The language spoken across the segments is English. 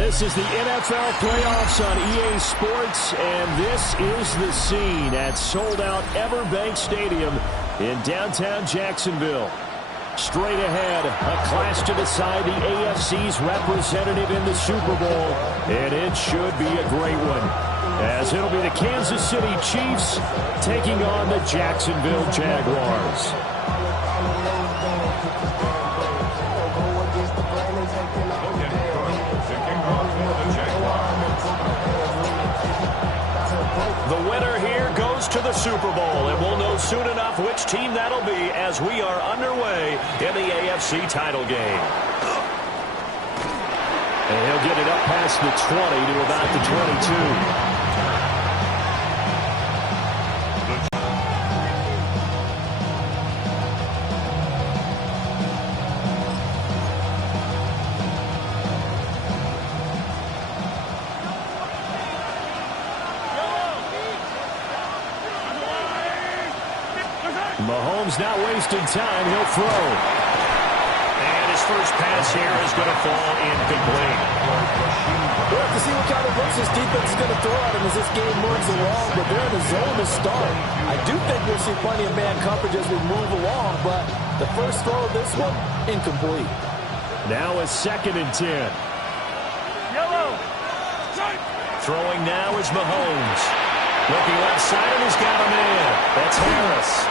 This is the NFL playoffs on EA Sports, and this is the scene at sold-out Everbank Stadium in downtown Jacksonville. Straight ahead, a clash to decide the AFC's representative in the Super Bowl, and it should be a great one, as it'll be the Kansas City Chiefs taking on the Jacksonville Jaguars. The winner here goes to the Super Bowl, and we'll know soon enough which team that'll be as we are underway in the AFC title game. And he'll get it up past the 20 to about the 22. Mahomes not wasting time. He'll throw. And his first pass here is going to fall incomplete. We'll have to see what kind of looks this defense is going to throw at him as this game moves along, but they're in the zone to start. I do think we'll see plenty of man coverage as we move along, but the first throw of this one, incomplete. Now a 2nd and 10. Yellow. Throwing now is Mahomes. Looking left side, and he's got a man. That's Harris.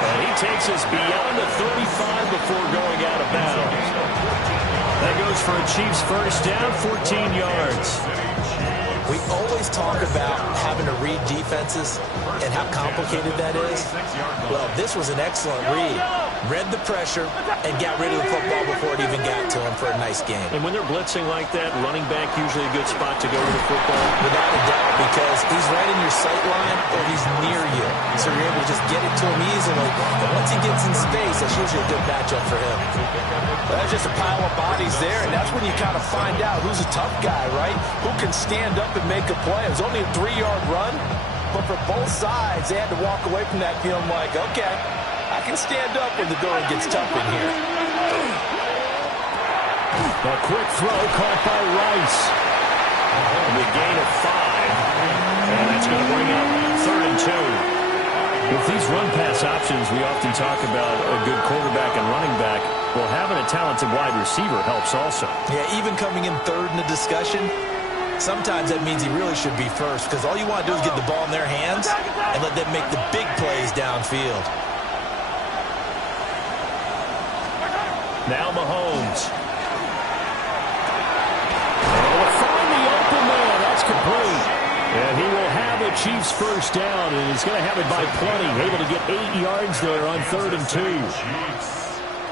And he takes us beyond the 35 before going out of bounds. That goes for a Chiefs first down, 14 yards. We always talk about having to read defenses and how complicated that is. Well, this was an excellent read. Read the pressure and got rid of the football before it even got to him for a nice game. And when they're blitzing like that, running back usually a good spot to go with the football. Without a doubt, because he's right in your sight line or he's near you. So you're able to just get it to him easily. And once he gets in space, that's usually a good matchup for him. That's just a pile of bodies there, and that's when you kind of find out who's a tough guy, right? Who can stand up and make a play. It was only a 3-yard run, but for both sides, they had to walk away from that feeling like, okay, I can stand up when the going gets tough in here. A quick throw caught by Rice. The gain of 5, and that's going to bring up 3rd and 2. With these run-pass options, we often talk about a good quarterback and running back. Well, having a talented wide receiver helps also. Yeah, even coming in 3rd in the discussion, sometimes that means he really should be first, because all you want to do is get the ball in their hands and let them make the big plays downfield. Now Mahomes. And he'll find the open man. That's complete. And he will have the Chiefs first down, and he's going to have it by plenty. Able to get 8 yards there on 3rd and 2.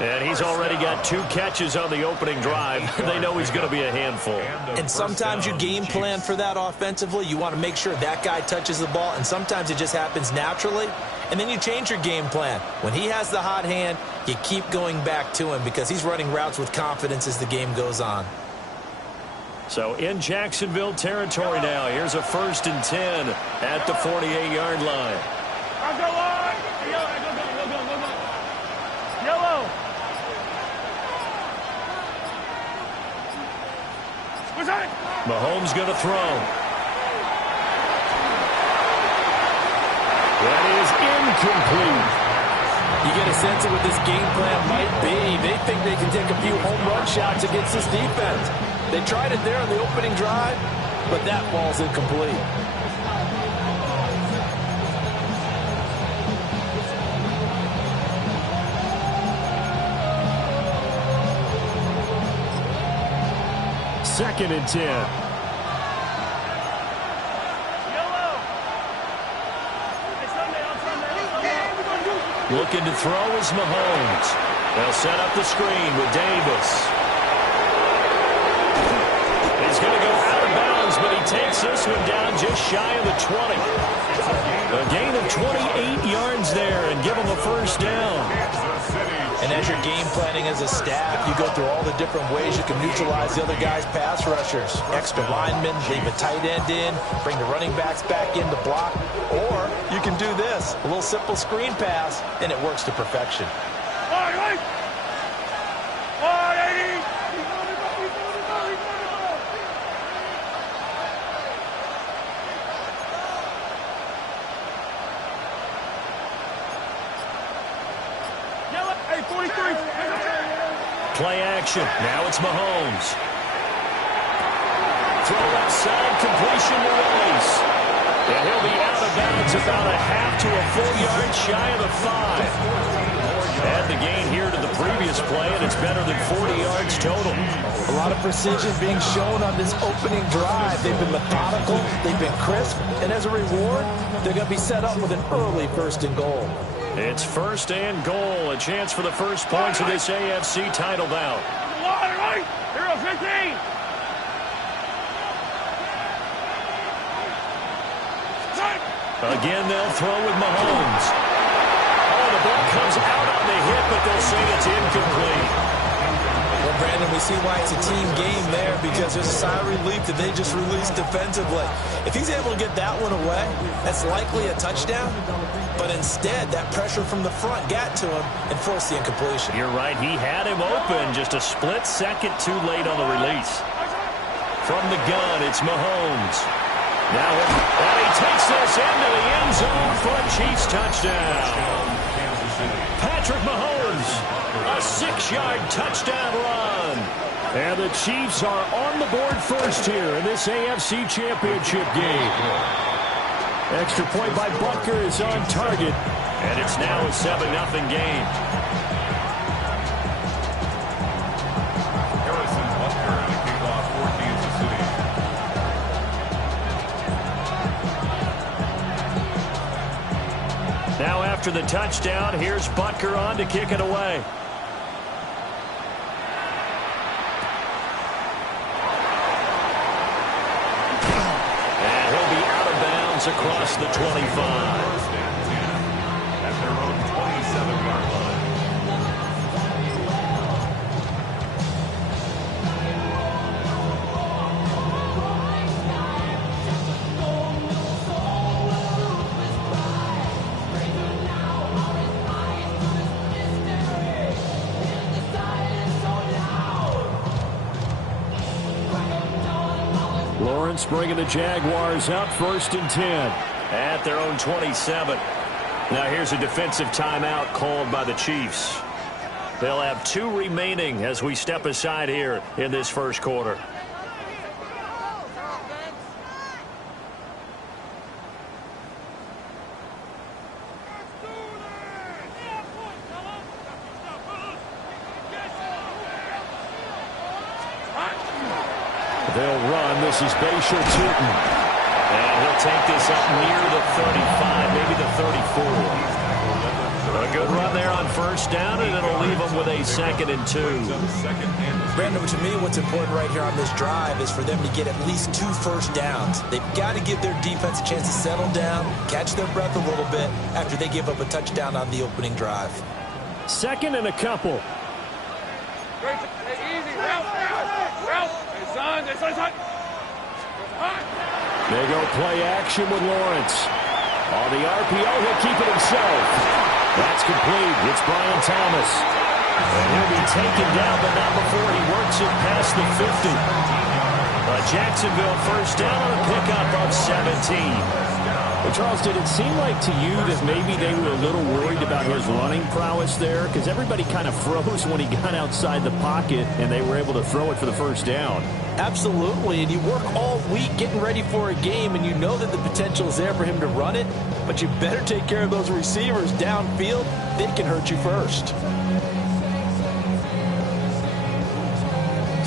And he's already got 2 catches on the opening drive. They know he's going to be a handful. And sometimes you game plan for that offensively. You want to make sure that guy touches the ball, and sometimes it just happens naturally. And then you change your game plan. When he has the hot hand, you keep going back to him because he's running routes with confidence as the game goes on. So in Jacksonville territory now, here's a 1st and 10 at the 48-yard line. Yellow. Mahomes going to throw. That is incomplete. You get a sense of what this game plan might be. They think they can take a few home run shots against this defense. They tried it there on the opening drive, but that ball's incomplete. Second and 10. Looking to throw is Mahomes. They'll set up the screen with Davis. He's going to go out of bounds, but he takes this one down just shy of the 20. A gain of 28 yards there and give him a first down. And as you're game planning as a staff, you go through all the different ways you can neutralize the other guy's pass rushers. Extra linemen, leave a tight end in, bring the running backs back in to block. Or you can do this, a little simple screen pass, and it works to perfection. 23. Play action. Now it's Mahomes. Throw left side, completion to Willis. And he'll be out of bounds about a half to a full yard shy of the 5. Add the gain here to the previous play, and it's better than 40 yards total. A lot of precision being shown on this opening drive. They've been methodical, they've been crisp, and as a reward, they're going to be set up with an early 1st and goal. It's 1st and goal, a chance for the first points of this AFC title bout. Right. Hero 15. Again, they'll throw with Mahomes. Oh, the ball comes out on the hit, but they'll say it's incomplete. Well, Brandon, we see why it's a team game there, because there's a sigh of relief that they just released defensively. If he's able to get that one away, that's likely a touchdown. But instead, that pressure from the front got to him and forced the incompletion. You're right. He had him open, just a split second too late on the release. From the gun, it's Mahomes. Now he takes this into the end zone for a Chiefs touchdown. Patrick Mahomes, a 6-yard touchdown run. And the Chiefs are on the board first here in this AFC Championship game. Extra point by Butker is on target, and it's now a 7-0 game. Now after the touchdown, here's Butker on to kick it away. And he'll be out of bounds across the 25. At their own 27-yard line. Lawrence bringing the Jaguars up 1st and 10 at their own 27. Now here's a defensive timeout called by the Chiefs. They'll have 2 remaining as we step aside here in this first quarter. They'll run. This is Basher Tootin. And he'll take this up near the 35, maybe the 34. A good run there on 1st down, and it'll leave them with a 2nd and 2. Brandon, to me, what's important right here on this drive is for them to get at least 2 first downs. They've got to give their defense a chance to settle down, catch their breath a little bit after they give up a touchdown on the opening drive. 2nd and a couple. They go play action with Lawrence. On the RPO, he'll keep it himself. That's complete. It's Brian Thomas. And he'll be taken down, but not before he works it past the 50. Jacksonville 1st down on a pickup of 17. Well, Charles, did it seem like to you that maybe they were a little worried about his running prowess there? Because everybody kind of froze when he got outside the pocket, and they were able to throw it for the 1st down. Absolutely, and you work all week getting ready for a game, and you know that the potential is there for him to run it, but you better take care of those receivers downfield. They can hurt you first.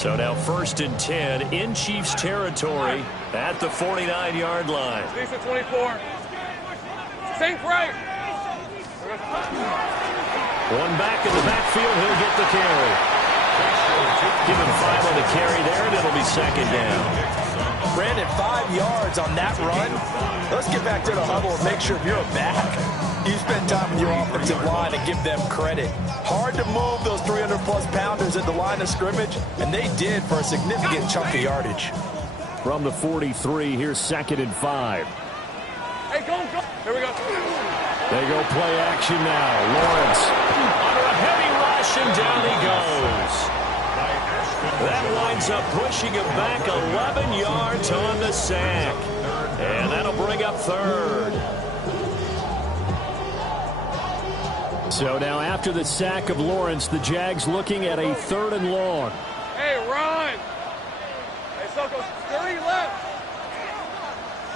So now 1st and 10 in Chiefs territory at the 49-yard line. 24. Sink right. One back in the backfield. He'll get the carry. Give him 5 on the carry there, and it'll be 2nd down. Brandon, 5 yards on that run. Let's get back to the huddle and make sure if you're a back, you spend time with your offensive line and give them credit. Hard to move those 300-plus pounders at the line of scrimmage, and they did for a significant chunk of yardage. From the 43, here's 2nd and 5. Hey, go. Here we go. They go play action now. Lawrence under a heavy rush, and down he goes. That winds up pushing him back 11 yards on the sack. And that'll bring up 3rd. So now after the sack of Lawrence, the Jags looking at a 3rd and long. Hey, run. Hey, Soko, 30 left.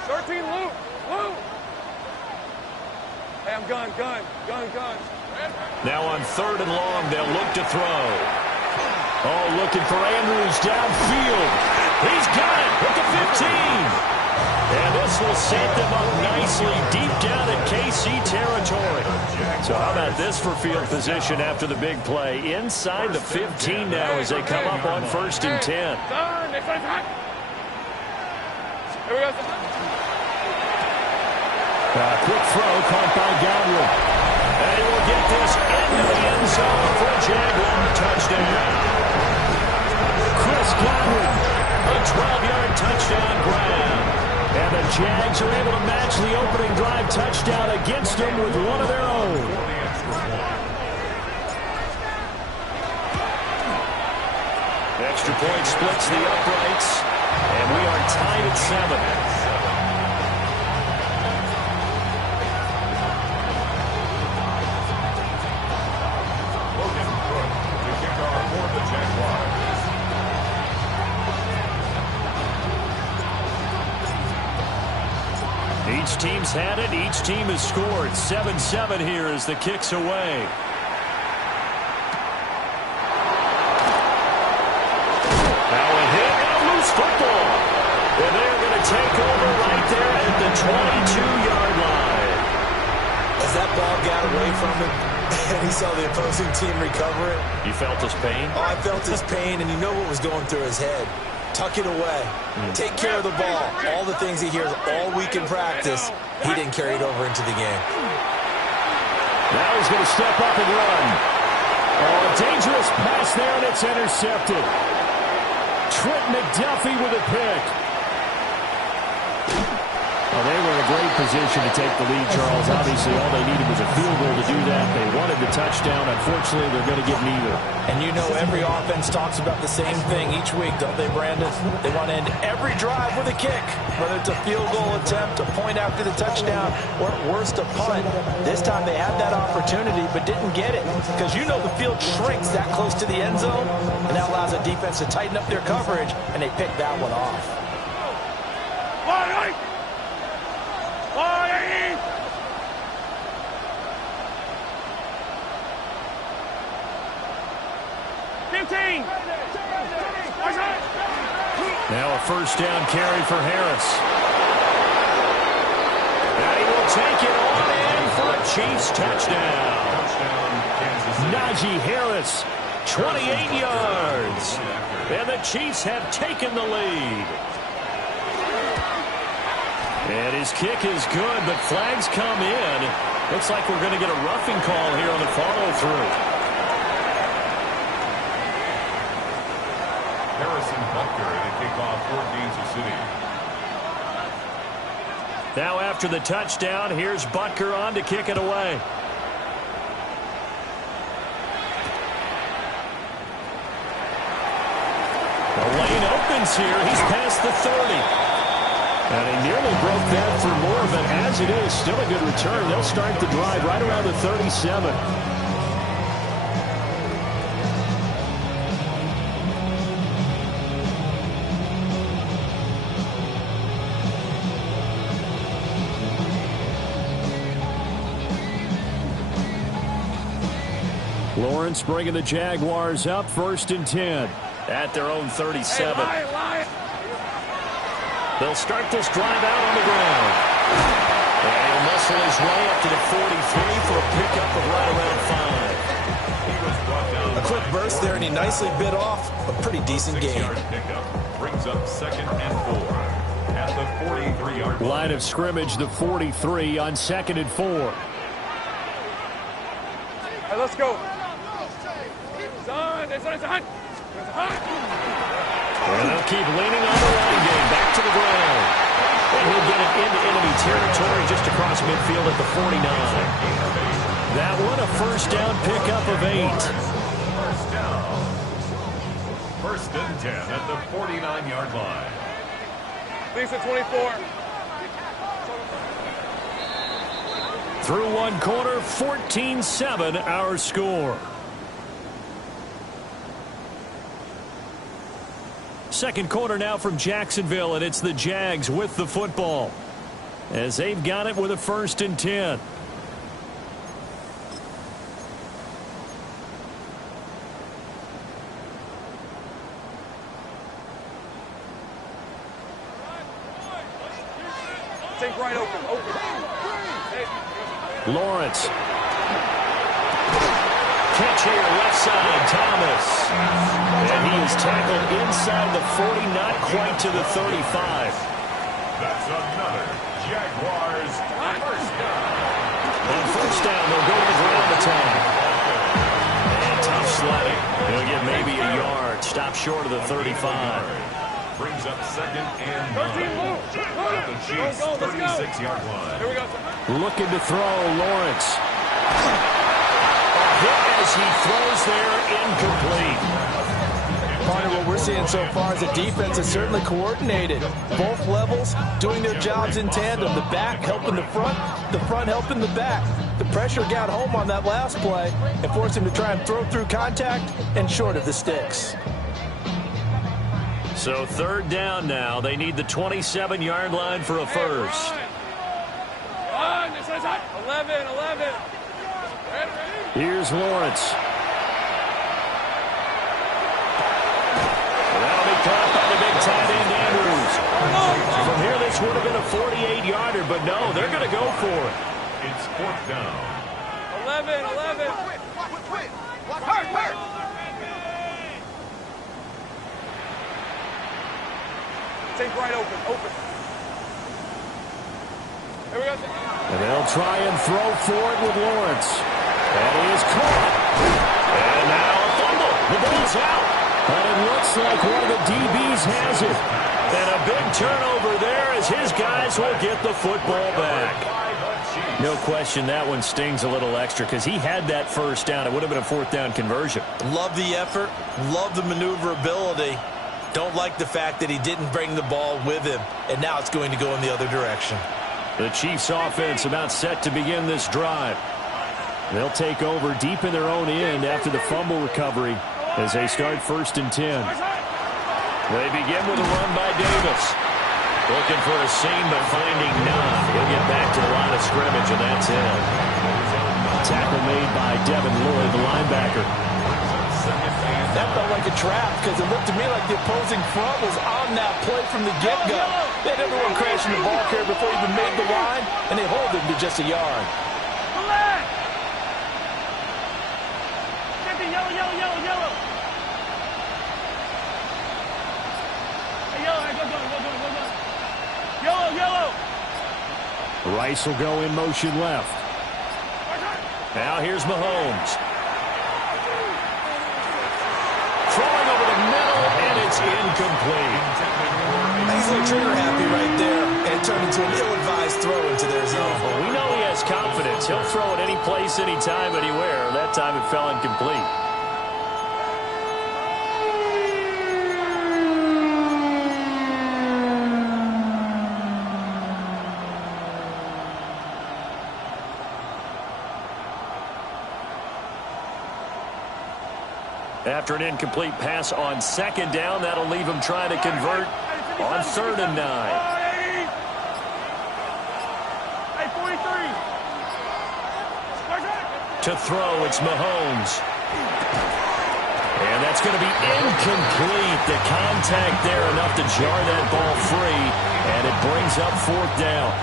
13 loop. Hey, I'm gun. Now on 3rd and long, they'll look to throw. Oh, looking for Andrews downfield. He's got it at the 15. And this will set them up nicely deep down in KC territory. So how about this for field position after the big play? Inside the 15 now as they come up on 1st and 10. Here we go. Quick throw caught by Godwin. And he will get this into the end zone for a Jaguar touchdown. Chris Godwin, a 12-yard touchdown grab. And the Jags are able to match the opening drive touchdown against them with one of their own. Extra point splits the uprights, and we are tied at 7. Each team's had it. Each team has scored. 7-7 here as the kick's away. Now a hit and a loose football. And they're going to take over right there at the 22-yard line. As that ball got away from him and he saw the opposing team recover it. You felt his pain? Oh, I felt his pain, and you know what was going through his head. Tuck it away. Take care of the ball. All the things he hears all week in practice, he didn't carry it over into the game. Now he's going to step up and run. Oh, a dangerous pass there, and it's intercepted. Trent McDuffie with a pick. Well, they were in a great position to take the lead, Charles. Obviously, all they needed was a field goal to do that. They wanted the touchdown. Unfortunately, they're going to get neither. And you know every offense talks about the same thing each week, don't they, Brandon? They want to end every drive with a kick, whether it's a field goal attempt, a point after the touchdown, or at worst, a punt. This time they had that opportunity but didn't get it because you know the field shrinks that close to the end zone, and that allows the defense to tighten up their coverage, and they picked that one off. Right. 15. Now a first down carry for Harris. And he will take it on in for a Chiefs touchdown. Najee Harris, 28 yards. And the Chiefs have taken the lead. And his kick is good, but flags come in. Looks like we're going to get a roughing call here on the follow-through. Harrison Butker to kick off for Kansas City. Now after the touchdown, here's Butker on to kick it away. The lane opens here. He's past the 30. And he nearly broke that for more, but as it is, still a good return. They'll start the drive right around the 37. Lawrence bringing the Jaguars up 1st and 10 at their own 37. Hey, They'll start this drive out on the ground. And he'll muscle his way up to the 43 for a pickup of right around 5. A quick burst there, and he nicely bit off a pretty decent gain. Brings up 2nd and 4 at the 43-yard line. Line of scrimmage, the 43 on 2nd and 4. Hey, let's go. Son, it's a hunt. And they'll keep leaning on the running game. Back to the ground. And he'll get it into enemy territory just across midfield at the 49. That one, a first down pickup of 8. First down. 1st and 10 at the 49-yard line. Lisa 24. Through one quarter, 14-7 our score. Second quarter now from Jacksonville, and it's the Jags with the football as they've got it with a 1st and 10. Take right open. Lawrence. Catch here, left side, Thomas. And he is tackled inside the 40, not quite to the 35. That's another Jaguars first down. On first down, they'll go to the ground attack. And tough sledding. He'll get maybe a yard. Stop short of the 35. Brings up 2nd and 9. At the Chiefs' 36-yard line. Here we go. Looking to throw, Lawrence. A hit as he throws there, incomplete. Part of what we're seeing so far is the defense is certainly coordinated. Both levels doing their jobs in tandem. The back helping the front helping the back. The pressure got home on that last play and forced him to try and throw through contact and short of the sticks. So 3rd down now. They need the 27-yard line for a first. 11. Here's Lawrence. That'll be caught by the big tight end, Andrews. From here, this would have been a 48-yarder, but no, they're going to go for it. It's 4th down. 11. Take right open. Here we go. And they'll try and throw for it with Lawrence. That is caught. And now a fumble. The ball's out. But it looks like one of the DBs has it. And a big turnover there as his guys will get the football back. No question that one stings a little extra because he had that first down. It would have been a 4th down conversion. Love the effort. Love the maneuverability. Don't like the fact that he didn't bring the ball with him. And now it's going to go in the other direction. The Chiefs offense about set to begin this drive. They'll take over deep in their own end after the fumble recovery as they start 1st and 10. They begin with a run by Davis. Looking for a seam, but finding none. He'll get back to the line of scrimmage, and that's it. Tackle made by Devin Lloyd, the linebacker. That felt like a trap because it looked to me like the opposing front was on that play from the get-go. They had everyone crashing the ball carrier before he even made the line, and they hold him to just a yard. Yellow. Hey, yellow. Rice will go in motion left. Now here's Mahomes. Throwing over the middle, and it's incomplete. He's a little trigger happy right there, and it turned into an ill-advised throw into their zone. Well, we know he has confidence. He'll throw it any place, anytime, anywhere. That time it fell incomplete. After an incomplete pass on 2nd down, that'll leave him trying to convert on 3rd and 9. Hey, 43. To throw, it's Mahomes. And that's going to be incomplete. The contact there enough to jar that ball free, and it brings up 4th down.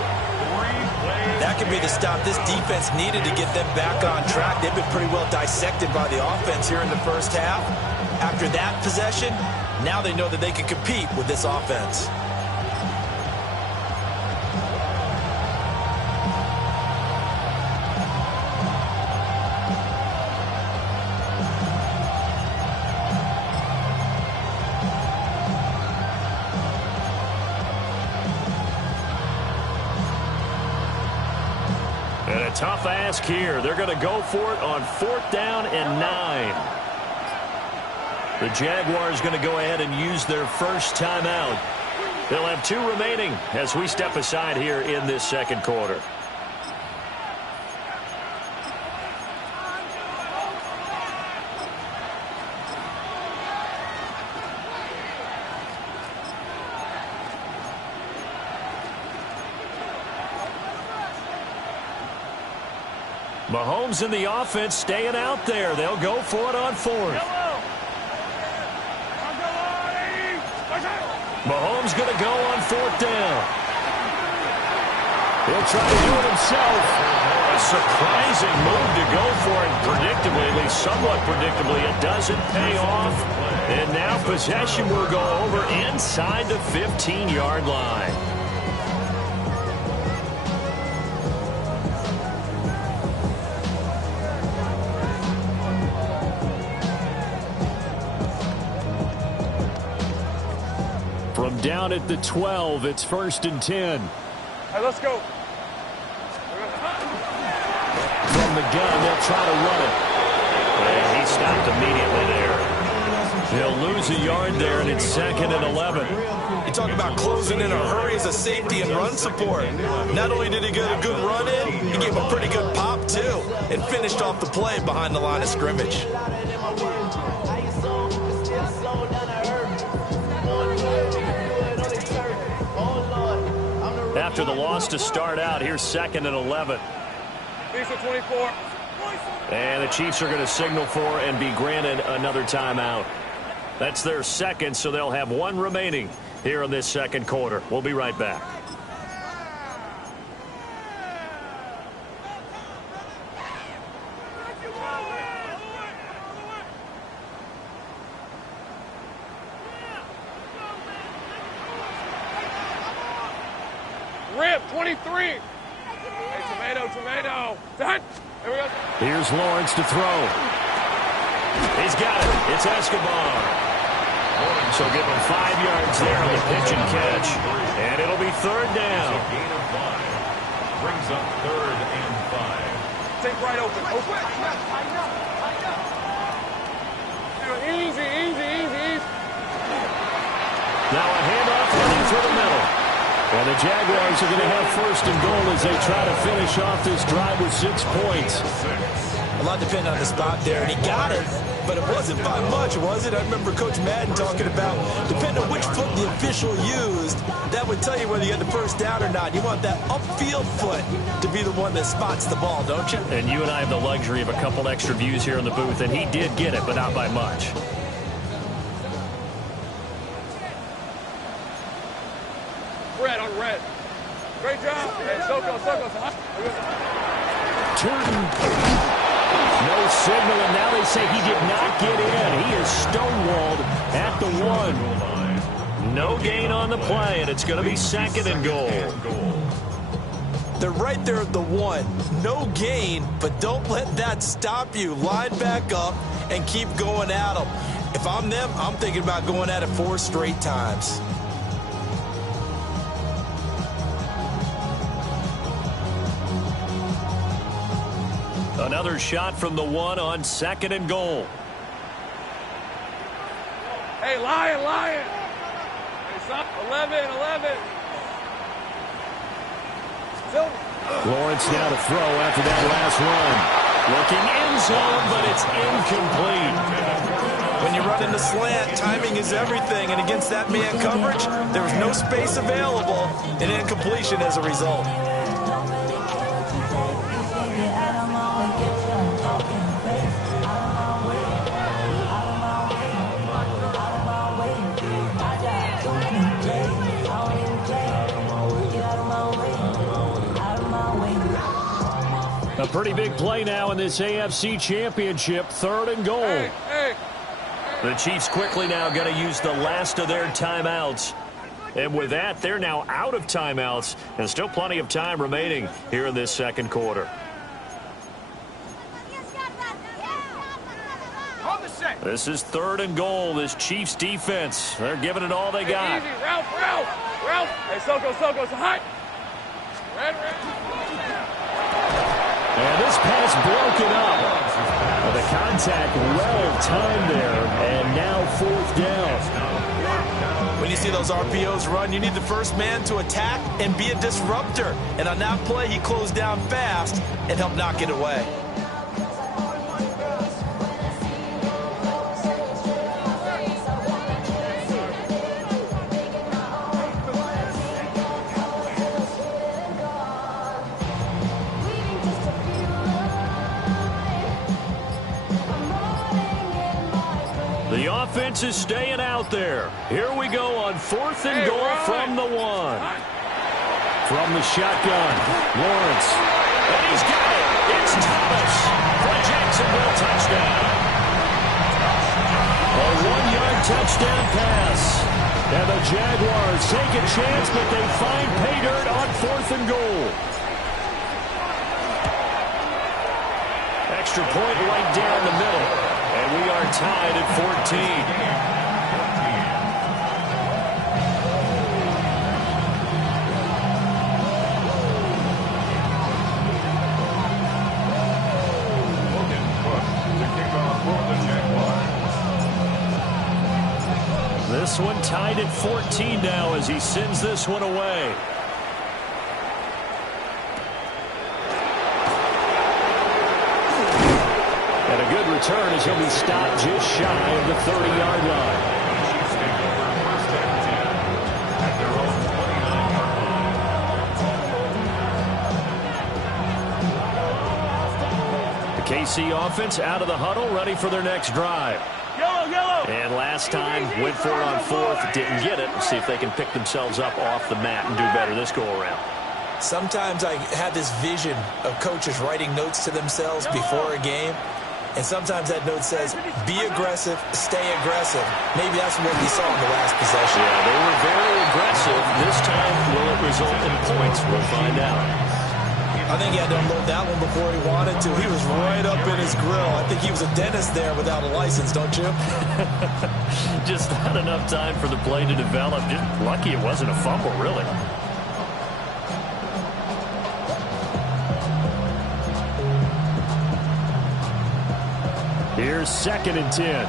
That could be the stop this defense needed to get them back on track. They've been pretty well dissected by the offense here in the first half. After that possession, now they know that they can compete with this offense. And a tough ask here. They're going to go for it on 4th down and 9. The Jaguars going to go ahead and use their first timeout. They'll have 2 remaining as we step aside here in this second quarter. Mahomes and the offense staying out there. They'll go for it on fourth. Mahomes going to go on fourth down. He'll try to do it himself. A surprising move to go for it. Predictably, at least somewhat predictably, it doesn't pay off. And now possession will go over inside the 15-yard line. From down at the 12, it's 1st and 10. Hey, let's go. From the gun, they'll try to run it. And he stopped immediately there. They'll lose a yard there, and it's 2nd and 11. You talk about closing in a hurry as a safety and run support. Not only did he get a good run in, he gave a pretty good pop, too, and finished off the play behind the line of scrimmage. After the loss to start out, here's 2nd and 11. Chiefs are 24. And the Chiefs are going to signal for and be granted another timeout. That's their second, so they'll have one remaining here in this second quarter. We'll be right back. Rip, 23. Hey, tomato. Done. Here we go. Here's Lawrence to throw. He's got it. It's Escobar. So give him 5 yards there on the pitch and catch. And it'll be 3rd down. Gain of 5. Brings up 3rd and 5. Take right open. Easy. Now a handoff running through the middle. And the Jaguars are going to have 1st and goal as they try to finish off this drive with 6 points. A lot depending on the spot there, and he got it, but it wasn't by much, was it? I remember Coach Madden talking about, depending on which foot the official used, that would tell you whether you had the first down or not. You want that upfield foot to be the one that spots the ball, don't you? And you and I have the luxury of a couple extra views here in the booth, and he did get it, but not by much. Red. Great job. Hey, Soko. Turton. No signal, and now they say he did not get in. He is stonewalled at the 1. No gain on the play, and it's going to be 2nd and goal. They're right there at the 1. No gain, but don't let that stop you. Line back up and keep going at them. If I'm them, I'm thinking about going at it 4 straight times. Another shot from the 1 on 2nd and goal. Hey, Lion. Hey, son. 11. Lawrence now to throw after that last run. Looking end zone, but it's incomplete. When you run in the slant, timing is everything, and against that man coverage, there was no space available, and incompletion as a result. A pretty big play now in this AFC Championship. 3rd and goal. Hey. The Chiefs quickly now going to use the last of their timeouts. And with that, they're now out of timeouts. And still plenty of time remaining here in this second quarter. This is 3rd and goal. This Chiefs defense, they're giving it all they got. Easy. Ralph. Hey, Soko. It's hot. Red. And this pass broken up. Well, the contact well-timed there, and now 4th down. When you see those RPOs run, you need the first man to attack and be a disruptor. And on that play, he closed down fast and helped knock it away. The offense is staying out there. Here we go on 4th and goal from the 1. From the shotgun, Lawrence. And he's got it. It's Thomas for a Jacksonville touchdown. A 1-yard touchdown pass. And the Jaguars take a chance, but they find pay dirt on 4th and goal. Extra point right down the middle. And we are tied at 14. This one tied at 14 now as he sends this one away. And a good return as he'll be stopped just shy of the 30-yard line. The KC offense out of the huddle, ready for their next drive. And last time, went for it on 4th, didn't get it. See if they can pick themselves up off the mat and do better this go-around. Sometimes I have this vision of coaches writing notes to themselves before a game. And sometimes that note says, be aggressive, stay aggressive. Maybe that's what we saw in the last possession. Yeah, they were very aggressive. This time, will it result in points? We'll find out. I think he had to unload that one before he wanted to. He was right up in his grill. I think he was a dentist there without a license, don't you? Just not enough time for the play to develop. Just lucky it wasn't a fumble, really. Here's 2nd and 10.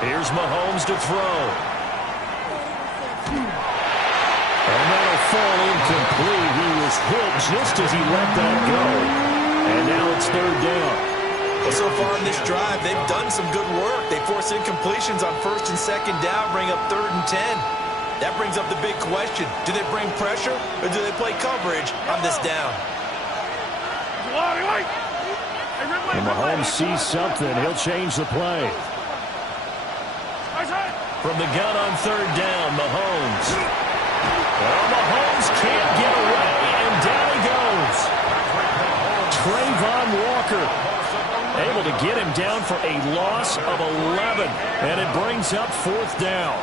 Here's Mahomes to throw. And that'll fall incomplete. He was hit just as he let that go. And now it's 3rd down. Well, so far in this drive, they've done some good work. They force incompletions on 1st and 2nd down, bring up 3rd and 10. That brings up the big question. Do they bring pressure or do they play coverage on this down? And Mahomes sees something. He'll change the play. From the gun on 3rd down, Mahomes. Well, Mahomes can't get away, and down he goes. Trayvon Walker able to get him down for a loss of 11, and it brings up 4th down.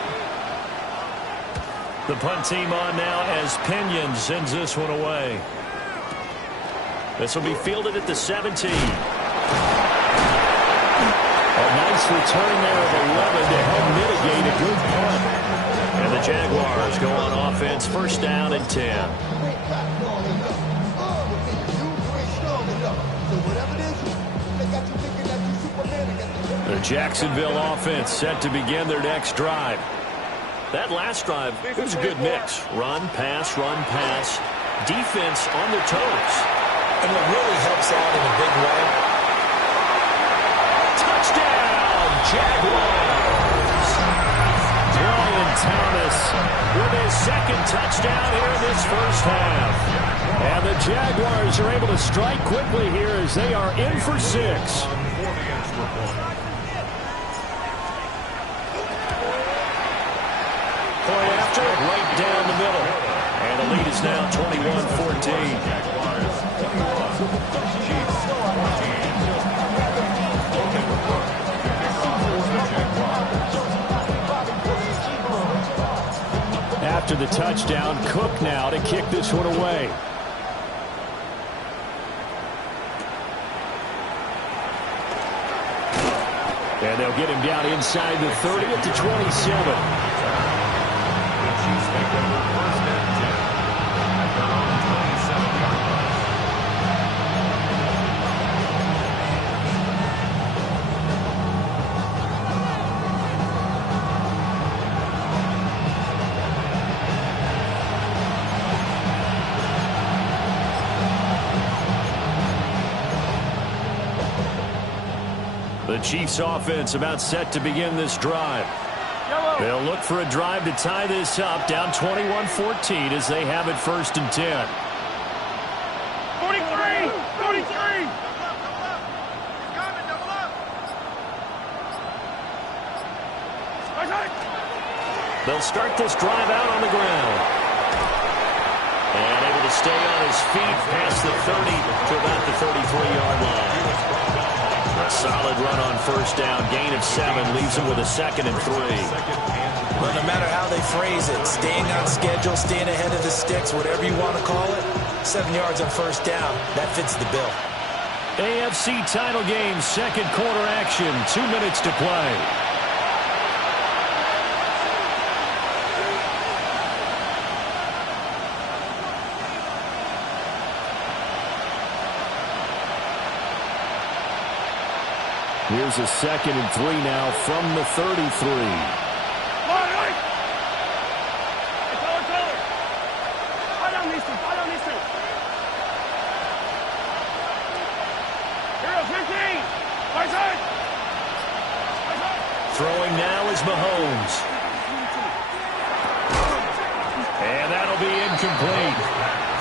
The punt team on now as Pinion sends this one away. This will be fielded at the 17. A nice return there of 11 to help mitigate a good punt. And the Jaguars go on offense, 1st down and 10. The Jacksonville offense set to begin their next drive. That last drive, it was a good mix. Run, pass, defense on their toes. And what really helps out in a big way, touchdown, Jaguars! Brian Thomas with his 2nd touchdown here in this 1st half. And the Jaguars are able to strike quickly here as they are in for 6. Point after, right down the middle. And the lead is now 21-14. After the touchdown, Cook now to kick this one away. And they'll get him down inside the 30 at the 27. The Chiefs offense about set to begin this drive. Yellow. They'll look for a drive to tie this up, down 21-14 as they have it 1st and 10. 43! 43! They'll start this drive out on the ground. And able to stay on his feet past the 30 to about the 33-yard line. A solid run on 1st down. Gain of 7 leaves him with a 2nd and 3. Well, no matter how they phrase it, staying on schedule, staying ahead of the sticks, whatever you want to call it, 7 yards on 1st down, that fits the bill. AFC title game, 2nd quarter action, 2 minutes to play. Here's a 2nd and 3 now from the 33. Throwing now is Mahomes. And that'll be incomplete.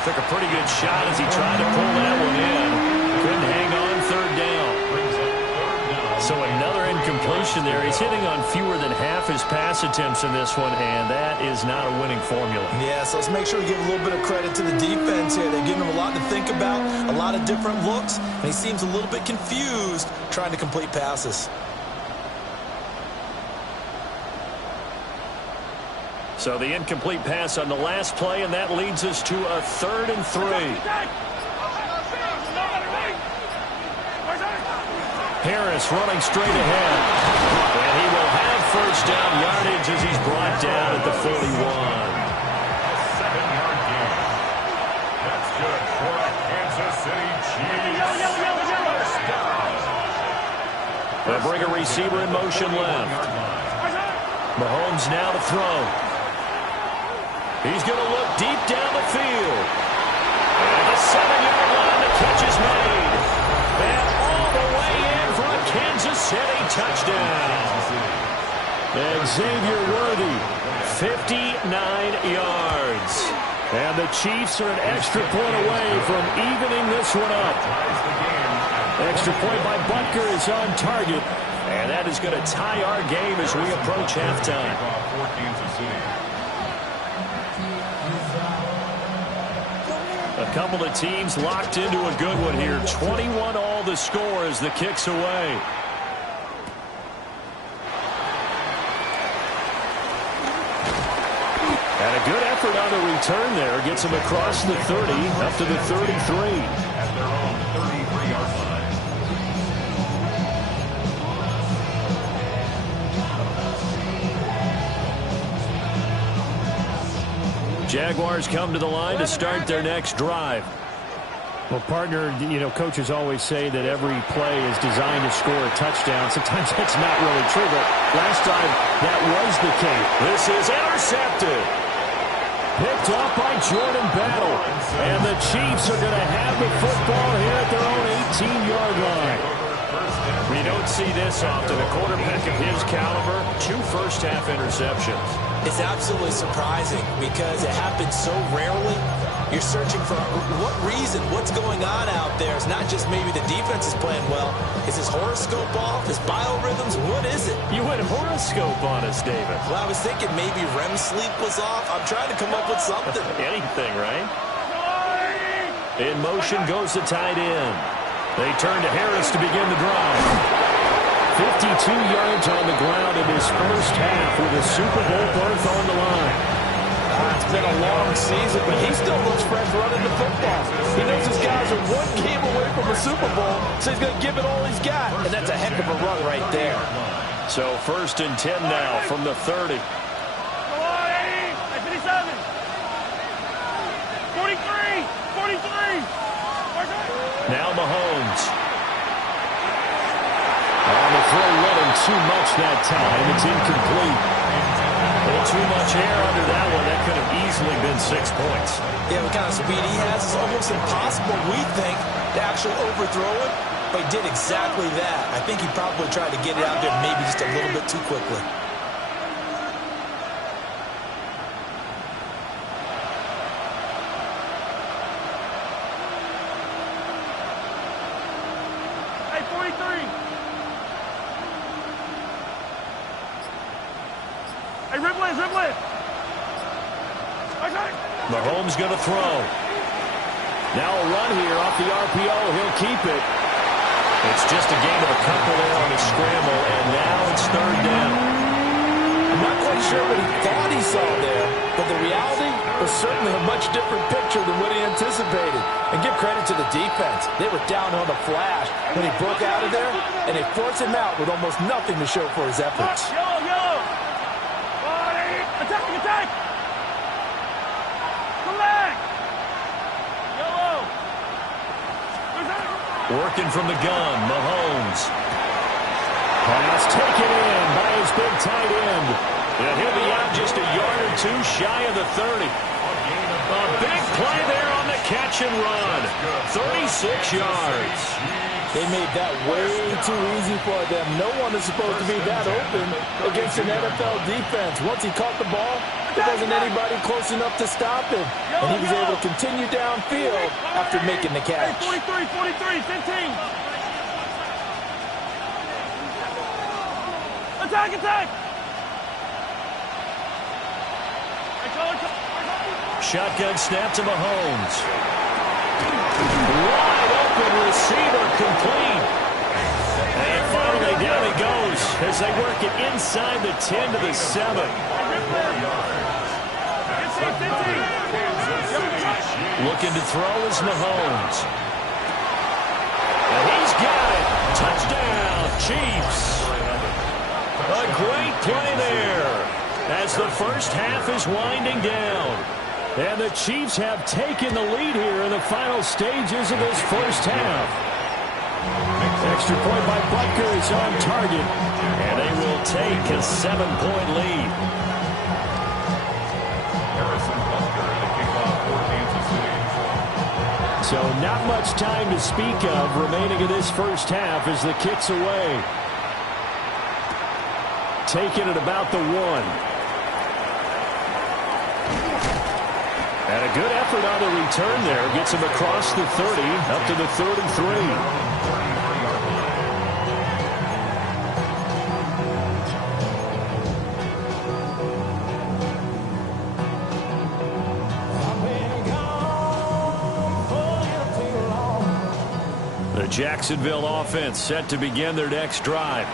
Took a pretty good shot as he tried to pull that one in. Couldn't hang on 3rd down. So another incompletion there. He's hitting on fewer than half his pass attempts in this one, and that is not a winning formula. Yeah, so let's make sure we give a little bit of credit to the defense here. They're giving him a lot to think about, a lot of different looks, and he seems a little bit confused trying to complete passes. So the incomplete pass on the last play, and that leads us to a 3rd and 3. Harris running straight ahead. And he will have 1st down yardage as he's brought down at the 41. 7-yard gain. That's good for a Kansas City Chiefs. First down. They'll bring a receiver in motion left. Mahomes now to throw. He's going to look deep down the field. And the 7-yard line, the catch is made. And all the way in for a Kansas City touchdown. And Xavier Worthy, 59 yards. And the Chiefs are an extra point away from evening this one up. Extra point by Butker is on target. And that is going to tie our game as we approach halftime. A couple of teams locked into a good one here. 21 all the score as the kick's away. And a good effort on the return there. Gets him across the 30 up to the 33. At their own 33-yard line. Jaguars come to the line to start their next drive. Well, partner, you know, coaches always say that every play is designed to score a touchdown. Sometimes that's not really true, but last time that was the case. This is intercepted. Picked off by Jordan Battle. And the Chiefs are going to have the football here at their own 18-yard line. We don't see this often. A quarterback of his caliber, 2 first-half interceptions. It's absolutely surprising because it happens so rarely. You're searching for what reason, what's going on out there. It's not just maybe the defense is playing well. Is his horoscope off? His biorhythms? What is it? You went horoscope on us, David. Well, I was thinking maybe REM sleep was off. I'm trying to come up with something. Anything, right? In motion goes the tight end. They turn to Harris to begin the drive. 52 yards on the ground in his first half with a Super Bowl berth on the line. It's been a long season, but he still looks fresh running the football. He knows his guys are one game away from a Super Bowl, so he's going to give it all he's got. And that's a heck of a run right there. So 1st and 10 now from the 30. 43! 43! Now Mahomes. On the throw, running too much that time. It's incomplete. And too much air under that one. That could have easily been 6 points. Yeah, what kind of speed he has is almost impossible, we think, to actually overthrow it. But he did exactly that. I think he probably tried to get it out there maybe just a little bit too quickly. Hey, dribble in, dribble in. Okay. Mahomes going to throw. Now a run here off the RPO. He'll keep it. It's just a gain of a couple there on the scramble, and now it's third down. I'm not quite sure what he thought he saw there, but the reality was certainly a much different picture than what he anticipated. And give credit to the defense. They were down on the flash when he broke out of there, and they forced him out with almost nothing to show for his efforts. Yellow, yellow. Attack, attack. Come back. Yellow. Working from the gun, Mahomes. Pass taken in by his big tight end. And he'll be out just a yard or two shy of the 30. A big play there on the catch and run. 36 yards. They made that way too easy for them. No one is supposed to be that open against an NFL defense. Once he caught the ball, there wasn't anybody close enough to stop him. And he was able to continue downfield after making the catch. 43, 15. Attack, attack. Shotgun snap to Mahomes. Wide open receiver complete. And finally down he goes as they work it inside the 10 to the 7. Looking to throw is Mahomes. And he's got it. Touchdown, Chiefs. A great play there as the first half is winding down. And the Chiefs have taken the lead here in the final stages of this first half. Extra point by Butker is on target. And they will take a 7-point lead. Harrison Butker, the kickoff for Kansas City. So not much time to speak of remaining in this first half as the kick's away. Taking it about the 1. And a good effort on the return there. Gets him across the 30, up to the 33. The Jacksonville offense set to begin their next drive.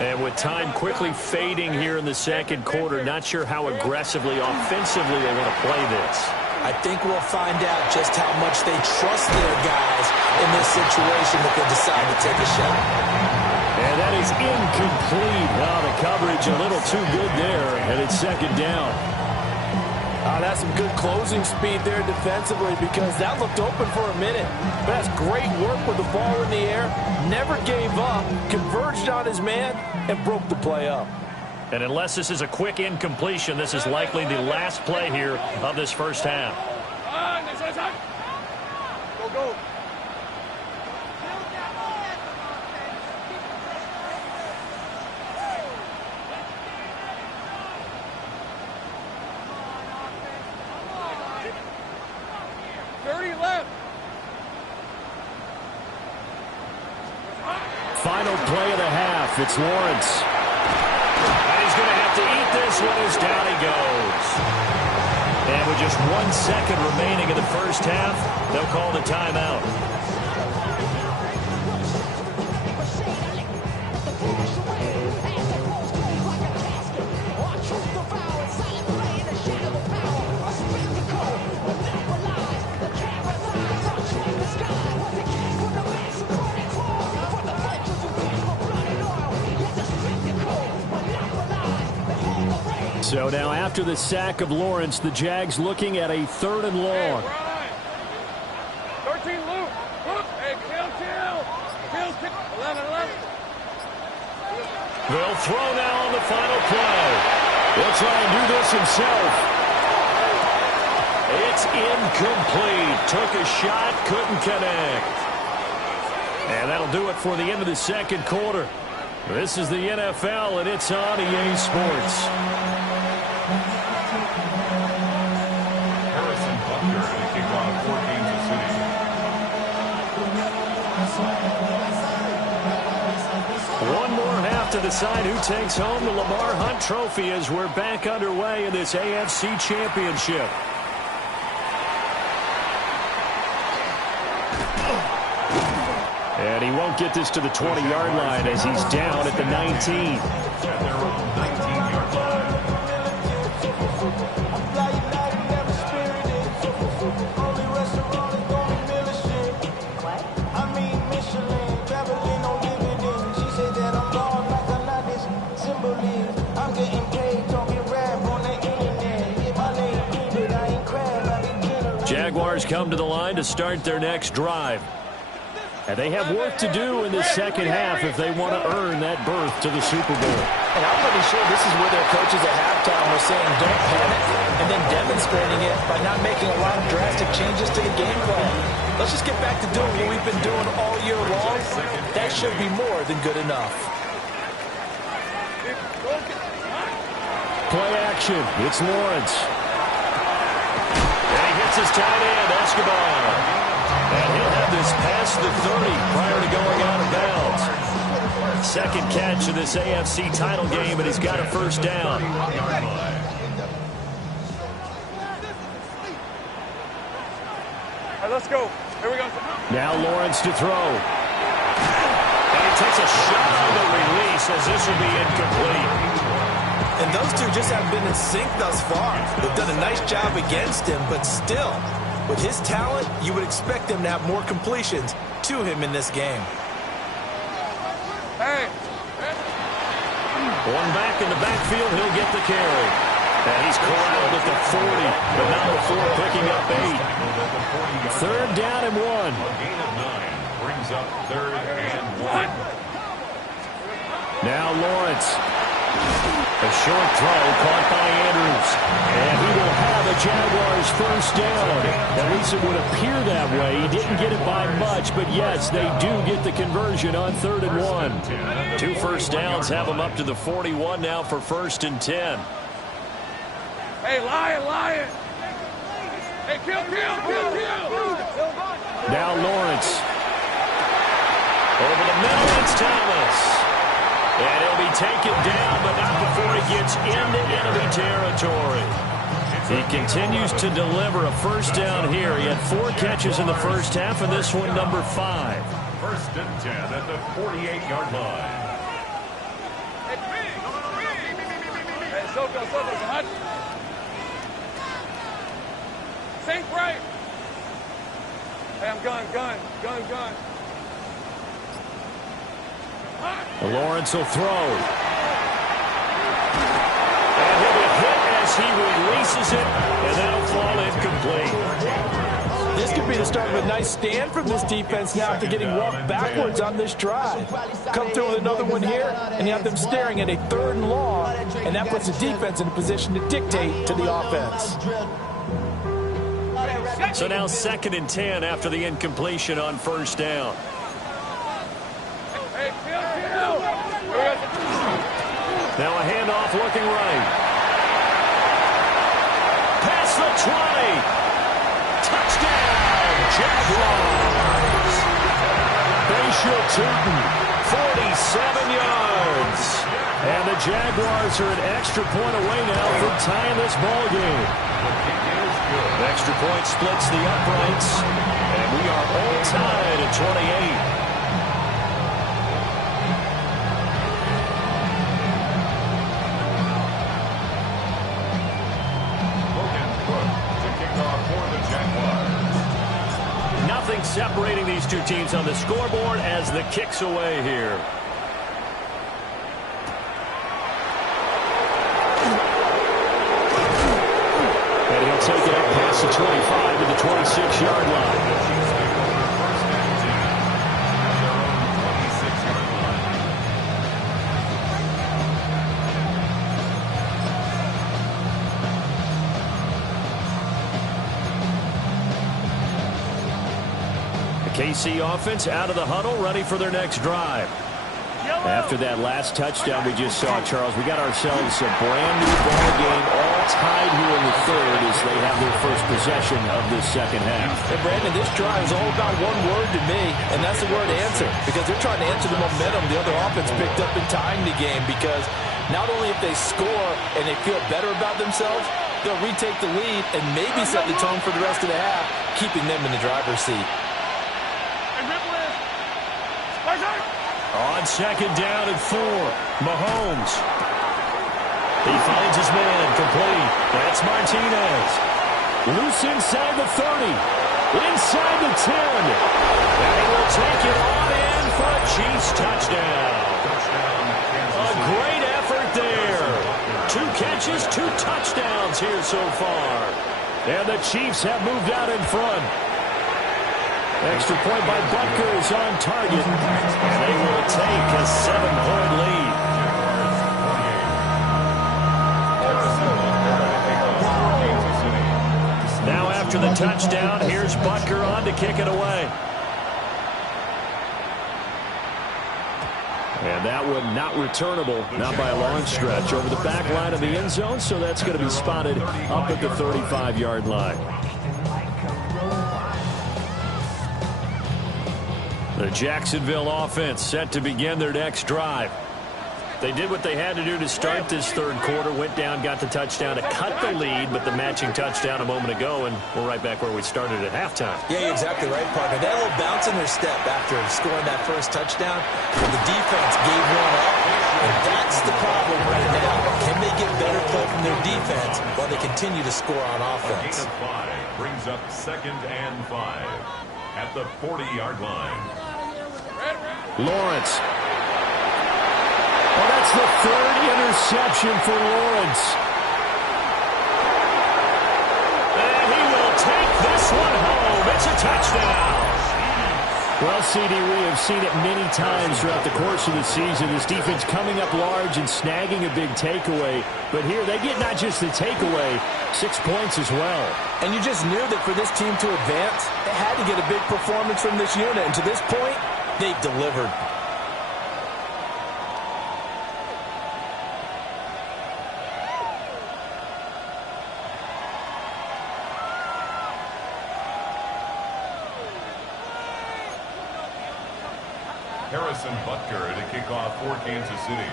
And with time quickly fading here in the second quarter, not sure how aggressively, offensively they want to play this. I think we'll find out just how much they trust their guys in this situation if they decide to take a shot. And that is incomplete. Oh, the coverage a little too good there, and it's second down. That's some good closing speed there defensively because that looked open for a minute. But that's great work with the ball in the air. Never gave up, converged on his man, and broke the play up. And unless this is a quick incompletion, this is likely the last play here of this first half. Go, go. Final play of the half. It's Lawrence. And he's going to have to eat this one as down he goes. And with just 1 second remaining in the first half, they'll call the timeout. So now after the sack of Lawrence, the Jags looking at a 3rd and long. 13 Luke. Hey, kill. 11. They'll throw now on the final play. He'll try and do this himself. It's incomplete. Took a shot, couldn't connect. And that'll do it for the end of the second quarter. This is the NFL, and it's on EA Sports. Harrison Butker, the kickoff for Kansas City. One more half off to decide who takes home the Lamar Hunt Trophy as we're back underway in this AFC Championship. And he won't get this to the 20-yard line as he's down at the 19. Jaguars come to the line to start their next drive. And they have work to do in the second half if they want to earn that berth to the Super Bowl. And I'm pretty sure this is where their coaches at halftime were saying don't panic, and then demonstrating it by not making a lot of drastic changes to the game plan. Let's just get back to doing what we've been doing all year long. That should be more than good enough. Play action. It's Lawrence. And he hits his tight end, Escobar. And he'll have this past the 30 prior to going out of bounds. Second catch of this AFC title game, and he's got a first down. All right, let's go. Here we go. Now Lawrence to throw. And he takes a shot on the release as this will be incomplete. And those two just haven't been in sync thus far. They've done a nice job against him, but still, with his talent, you would expect them to have more completions to him in this game. Hey. One back in the backfield, he'll get the carry. And he's corralled at the 40, but not before picking up 8. Third down and 1. A gain of 9 brings up 3rd and 1. Now Lawrence. A short throw caught by Andrews. And he will have a Jaguars first down. At least it would appear that way. He didn't get it by much, but yes, they do get the conversion on 3rd and 1. 2 first downs have them up to the 41 now for 1st and 10. Hey, Lion. Hey, kill. Now Lawrence. Over the middle, it's Thomas. And he'll be taken down, but not before he gets into enemy territory. He continues to deliver a first down here. He had 4 catches in the first half, and this one number 5. 1st and 10 at the 48-yard line. Hey, Soko, hot. Sink right. Hey, I'm gun. Lawrence will throw. And he'll be hit as he releases it, and that'll fall incomplete. This could be the start of a nice stand from this defense now after getting walked backwards on this drive. Come through with another one here, and you have them staring at a 3rd and long, and that puts the defense in a position to dictate to the offense. So now 2nd and 10 after the incompletion on first down. Hey, kill. Now a handoff looking right. Past the 20. Touchdown, Jaguars. Bashir Tootin, 47 yards. And the Jaguars are an extra point away now from tying this ball game. Extra point splits the uprights. And we are all tied at 28. Nothing separating these two teams on the scoreboard as the kick's away here. And he'll take it up past the 25 to the 26-yard line. KC offense out of the huddle, ready for their next drive. Yo! After that last touchdown we just saw, Charles, we got ourselves a brand new ball game, all tied here in the third as they have their first possession of this second half. And Brandon, this drive is all about one word to me, and that's the word answer, because they're trying to answer the momentum the other offense picked up in tying the game, because not only if they score and they feel better about themselves, they'll retake the lead and maybe set the tone for the rest of the half, keeping them in the driver's seat. On second down and 4, Mahomes. He finds his man, complete. That's Martinez. Loose inside the 30. Inside the 10. And he will take it on in for a Chiefs touchdown. A great effort there. 2 catches, 2 touchdowns here so far. And the Chiefs have moved out in front. Extra point by Butker is on target. They will take a 7-point lead. Now after the touchdown, here's Butker on to kick it away. And that one not returnable, not by a long stretch, over the back line of the end zone, so that's going to be spotted up at the 35-yard line. The Jacksonville offense set to begin their next drive. They did what they had to do to start this third quarter, went down, got the touchdown to cut the lead, but the matching touchdown a moment ago, and we're right back where we started at halftime. Yeah, you're exactly right, partner. They had a little bounce in their step after scoring that first touchdown. The defense gave one up, and that's the problem right now. Can they get better play from their defense while they continue to score on offense? 5 brings up 2nd and 5 at the 40-yard line. Lawrence. Oh, that's the 3rd interception for Lawrence. And he will take this one home. It's a touchdown. Well, CD, we have seen it many times throughout the course of the season. This defense coming up large and snagging a big takeaway. But here, they get not just the takeaway, 6 points as well. And you just knew that for this team to advance, they had to get a big performance from this unit. And to this point, they've delivered. Harrison Butker to kick off for Kansas City.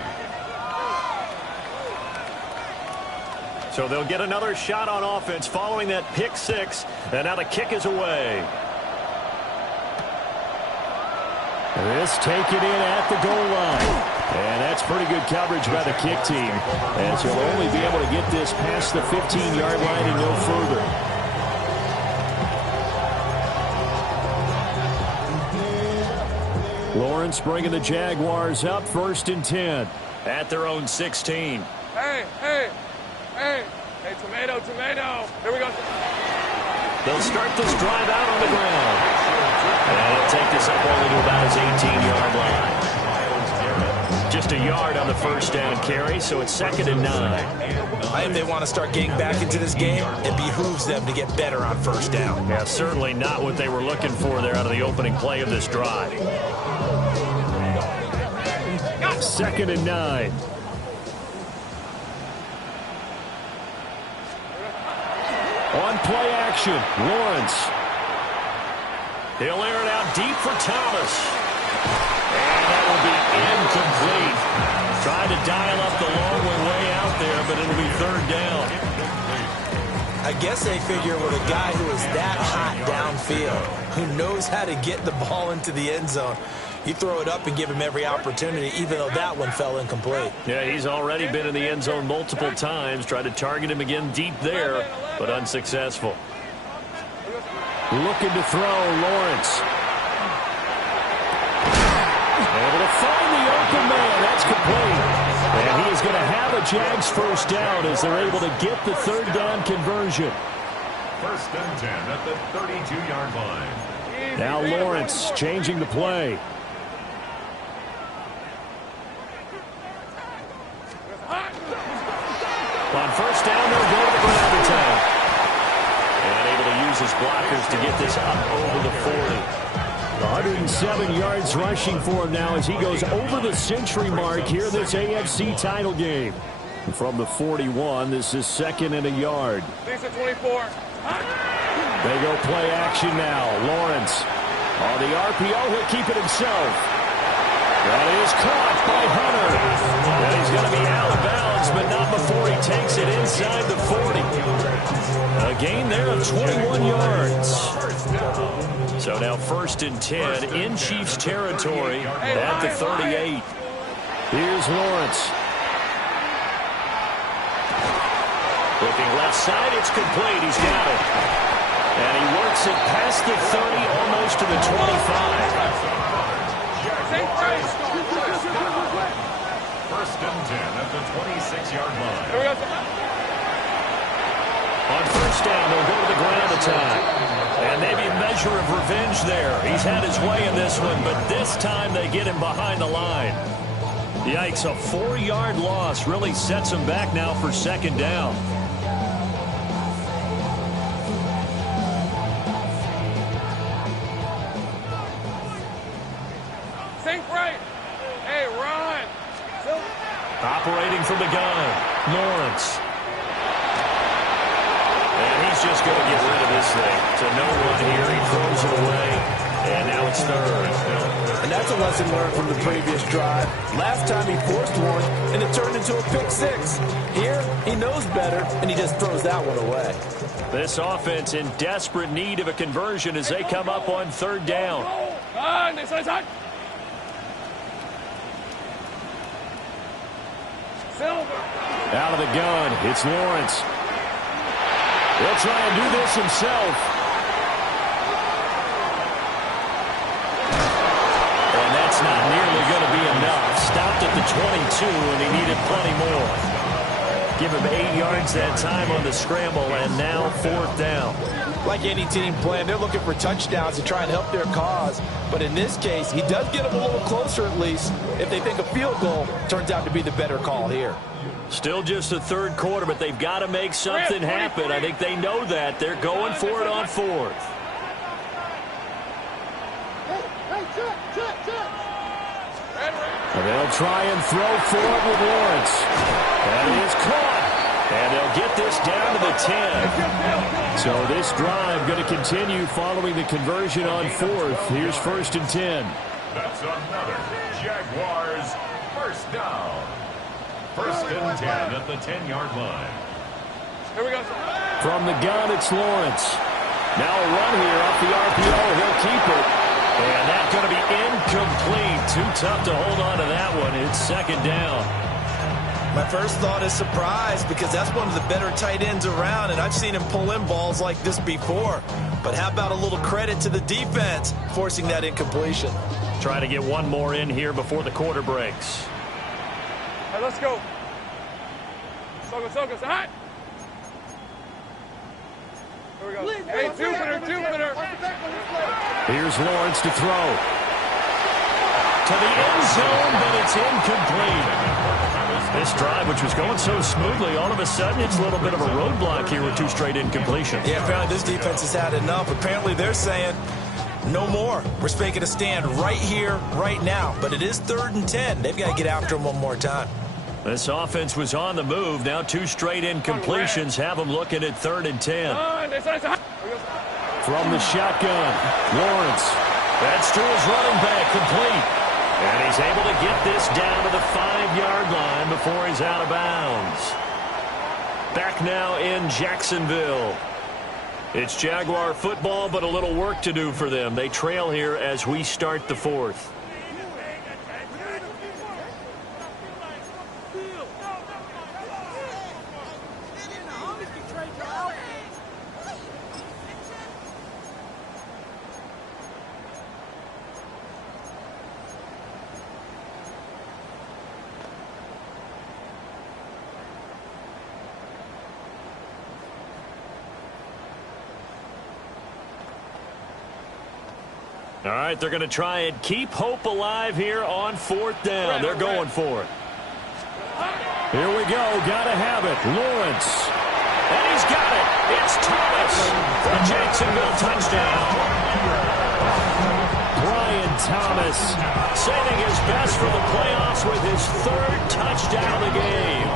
So they'll get another shot on offense following that pick 6, and now the kick is away. This taken in at the goal line. And that's pretty good coverage by the kick team, as he'll only be able to get this past the 15-yard line and no further. Lawrence bringing the Jaguars up, 1st and 10. At their own 16. Hey, tomato. Here we go. They'll start this drive out on the ground. And he'll take this up only to about his 18-yard line. Just a yard on the first down carry, so it's 2nd and 9. If they want to start getting back into this game, it behooves them to get better on first down. Yeah, certainly not what they were looking for there out of the opening play of this drive. 2nd and 9. On play action, Lawrence. He'll air it out deep for Thomas. And that will be incomplete. Trying to dial up the long way out there, but it'll be 3rd down. I guess they figure with a guy who is that hot downfield, who knows how to get the ball into the end zone, you throw it up and give him every opportunity, even though that one fell incomplete. Yeah, he's already been in the end zone multiple times. Tried to target him again deep there, but unsuccessful. Looking to throw, Lawrence. Able to find the open man. That's complete. And he is going to have a Jags first down as they're able to get the 3rd down conversion. 1st and 10 at the 32-yard line. Now Lawrence changing the play. On first down, they'll go to the ground attack. And able to use his blockers to get this up over the 40. 107 yards rushing for him now as he goes over the century mark here in this AFC title game. From the 41, this is 2nd and a yard. 24. They go play action now. Lawrence on the RPO. He'll keep it himself. That is caught by Hunter. And he's going to be out of bounds, but not before he takes it inside the 40. A gain there of 21 yards. So now 1st and 10 in Chiefs territory at the 38. Here's Lawrence. Looking left side, it's complete. He's got it. And he works it past the 30, almost to the 25. 1st and 10 at the 26-yard line. On 1st down, they'll go to the ground attack. And maybe a measure of revenge there. He's had his way in this one, but this time they get him behind the line. Yikes, a 4-yard loss really sets him back now for 2nd down. Operating from the gun, Lawrence. And he's just going to get rid of this thing. To no one here, he throws it away, and now it's 3rd. And that's a lesson learned from the previous drive. Last time he forced one, and it turned into a pick 6. Here, he knows better, and he just throws that one away. This offense in desperate need of a conversion as they come up on 3rd down. Out of the gun, it's Lawrence. He'll try and do this himself. And that's not nearly going to be enough. Stopped at the 22, and he needed plenty more. Give him 8 yards that time on the scramble, and now 4th down. Like any team plan, they're looking for touchdowns to try and help their cause. But in this case, he does get them a little closer at least. If they think a field goal turns out to be the better call here. Still just the 3rd quarter, but they've got to make something happen. I think they know that. They're going for it on 4th. And they'll try and throw for it with Lawrence. That is caught. And they'll get this down to the 10. So this drive going to continue following the conversion on 4th. Here's 1st and 10. That's another Jaguars 1st down. 1st and 10 at the 10-yard line. Here we go. From the gun, it's Lawrence. Now a run here off the RPO. He'll keep it. And that's going to be incomplete. Too tough to hold on to that one. It's 2nd down. My first thought is surprise because that's one of the better tight ends around, and I've seen him pull in balls like this before. But how about a little credit to the defense forcing that incompletion? Try to get one more in here before the quarter breaks. All right, let's go. Soko, hot. Here we go. Hey, Jupiter. Here's Lawrence to throw. To the end zone, but it's incomplete. This drive, which was going so smoothly, all of a sudden it's a little bit of a roadblock here with 2 straight incompletions. Yeah, apparently this defense has had enough. Apparently they're saying, no more. We're making a stand right here, right now. But it is 3rd and 10. They've got to get after him one more time. This offense was on the move. Now 2 straight incompletions have them looking at 3rd and 10. From the shotgun, Lawrence. That's to his running back, complete. And he's able to get this down to the 5-yard line before he's out of bounds. Back now in Jacksonville. It's Jaguar football, but a little work to do for them. They trail here as we start the 4th. All right, they're going to try and keep hope alive here on 4th down. They're going for it. Here we go. Got to have it. Lawrence. And he's got it. It's Thomas. The Jacksonville touchdown. Thomas saving his best for the playoffs with his 3rd touchdown of the game.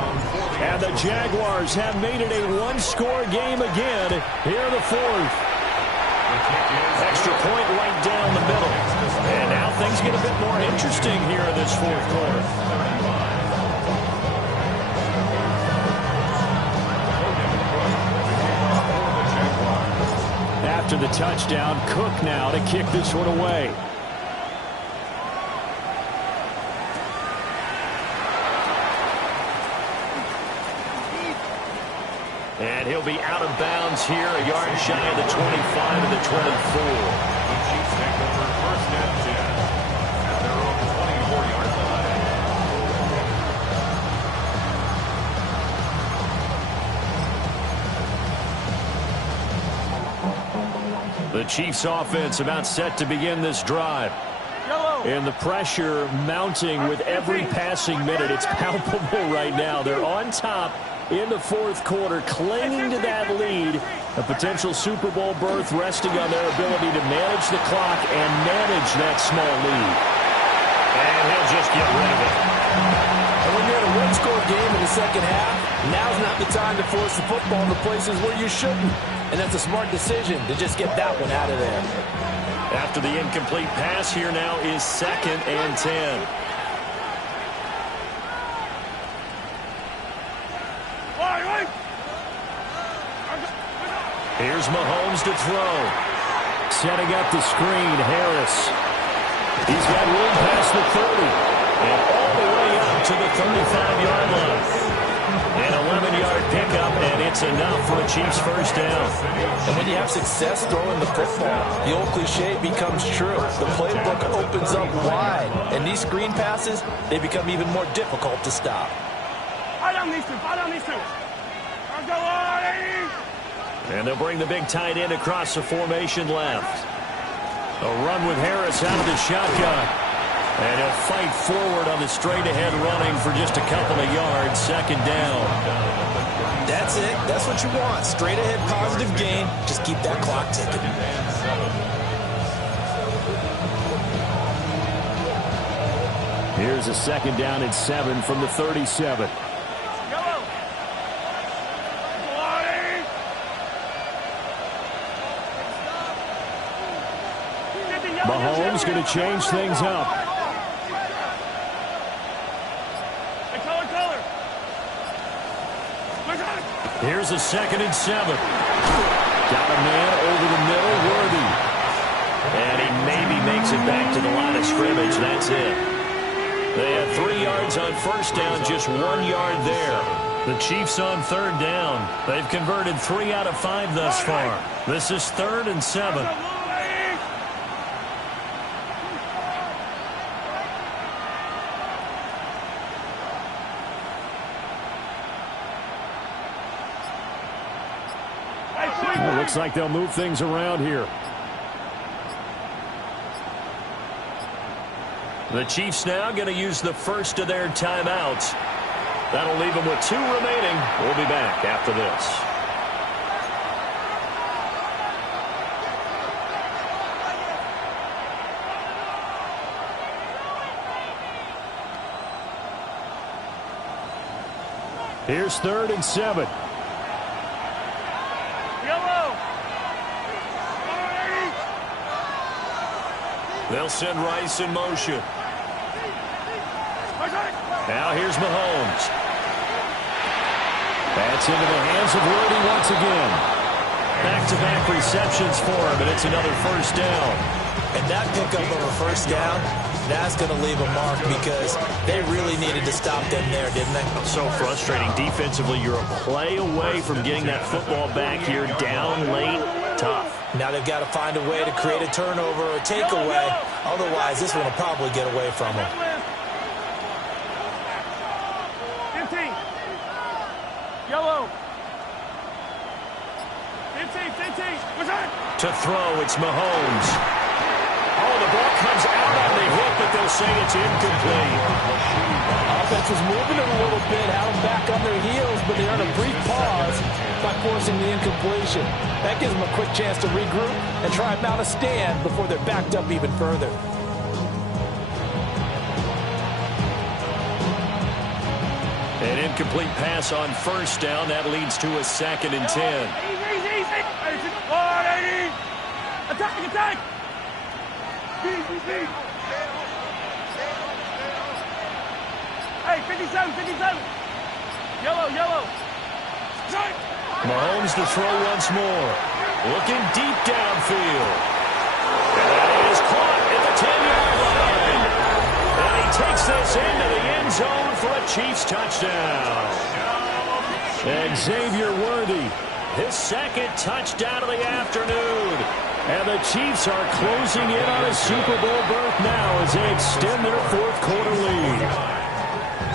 And the Jaguars have made it a one-score game again here in the 4th. Extra point right down the middle. And now things get a bit more interesting here in this 4th quarter. After the touchdown, Cook now to kick this one away. And he'll be out of bounds here, a yard shy of the 25 and the 24. The Chiefs take over 1st and 10 at their own 24-yard line. The Chiefs offense about set to begin this drive. And the pressure mounting with every passing minute. It's palpable right now. They're on top in the 4th quarter, clinging to that lead. A potential Super Bowl berth resting on their ability to manage the clock and manage that small lead. And he'll just get rid of it. And when you're in a one-score game in the 2nd half, now's not the time to force the football in the places where you shouldn't. And that's a smart decision to just get that one out of there. After the incomplete pass, here now is 2nd and 10. Here's Mahomes to throw. Setting up the screen, Harris. He's got room past the 30. And all the way up to the 35-yard line. An 11-yard pickup, and it's enough for a Chiefs 1st down. And when you have success throwing the football, the old cliche becomes true. The playbook opens up wide. And these screen passes, they become even more difficult to stop. Fire down these two. Fire down these two. Let's go, Lord. And they'll bring the big tight end across the formation left. A run with Harris out of the shotgun. And he'll fight forward on the straight-ahead running for just a couple of yards. 2nd down. That's it. That's what you want. Straight-ahead positive gain. Just keep that clock ticking. Here's a 2nd down and 7 from the 37. Mahomes going to change things up. Here's a 2nd and 7. Got a man over the middle, Worthy. And he maybe makes it back to the line of scrimmage. That's it. They had 3 yards on 1st down, just 1 yard there. The Chiefs on 3rd down. They've converted 3 out of 5 thus far. This is 3rd and 7. Well, looks like they'll move things around here. The Chiefs now going to use the first of their timeouts. That'll leave them with 2 remaining. We'll be back after this. Here's 3rd and 7. They'll send Rice in motion. Now here's Mahomes. That's into the hands of Worthy once again. Back-to-back receptions for him, and it's another 1st down. And that pickup of a 1st down, that's going to leave a mark because they really needed to stop them there, didn't they? So frustrating. Defensively, you're a play away from getting that football back here down late. Tough. Now they've got to find a way to create a turnover or takeaway. Otherwise, this one will probably get away from them. 15. Yellow. 15. To throw, it's Mahomes. Oh, the ball comes out on the hit, but they'll say it's incomplete. Offense was moving it a little bit, had them back on their heels, but they earned a brief pause by forcing the incompletion. That gives them a quick chance to regroup and try and mount a stand before they're backed up even further. An incomplete pass on first down. That leads to a 2nd and 10. Easy. Attack. Easy. Hey, 57. Yellow. Mahomes to throw once more. Looking deep downfield. And that is caught at the 10-yard line. And he takes this into the end zone for a Chiefs touchdown. Xavier Worthy, his 2nd touchdown of the afternoon. And the Chiefs are closing in on a Super Bowl berth now as they extend their 4th quarter lead.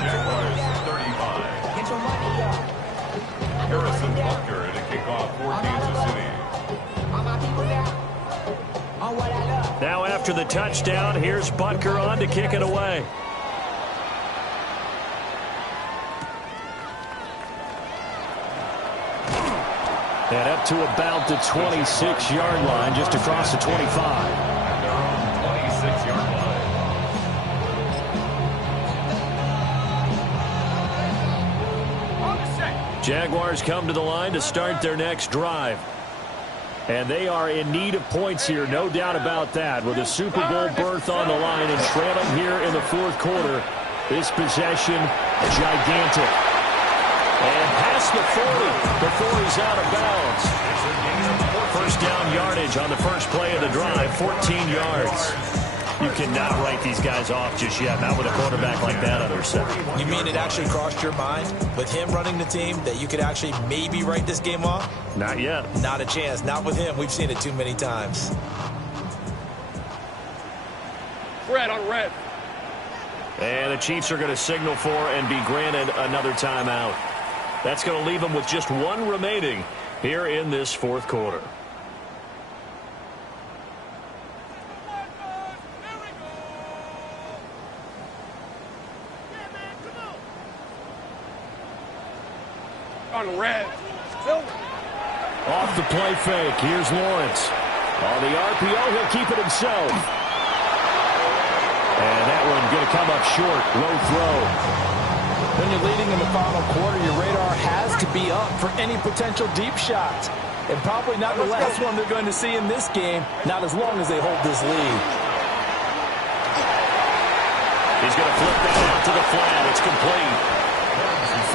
Jaguars 35. Harrison Butker to kick off for Kansas City. Now after the touchdown, here's Butker on to kick it away. And up to about the 26-yard line, just across the 25. Their own 26-yard line. Jaguars come to the line to start their next drive. And they are in need of points here, no doubt about that. With a Super Bowl berth on the line and trailing here in the 4th quarter, this possession gigantic. And past the 40 before he's out of bounds. First down yardage on the first play of the drive, 14 yards. You cannot write these guys off just yet, not with a quarterback like that under center. You mean it actually crossed your mind with him running the team that you could actually maybe write this game off? Not yet. Not a chance. Not with him. We've seen it too many times. Red on red. And the Chiefs are going to signal for and be granted another timeout. That's going to leave them with just 1 remaining here in this 4th quarter. On red. Off the play fake. Here's Lawrence. On the RPO, he'll keep it himself. And that one going to come up short. Low throw. When you're leading in the final quarter, your radar has to be up for any potential deep shots. And probably not the last one they're going to see in this game, not as long as they hold this lead. He's going to flip that out to the flat. It's complete.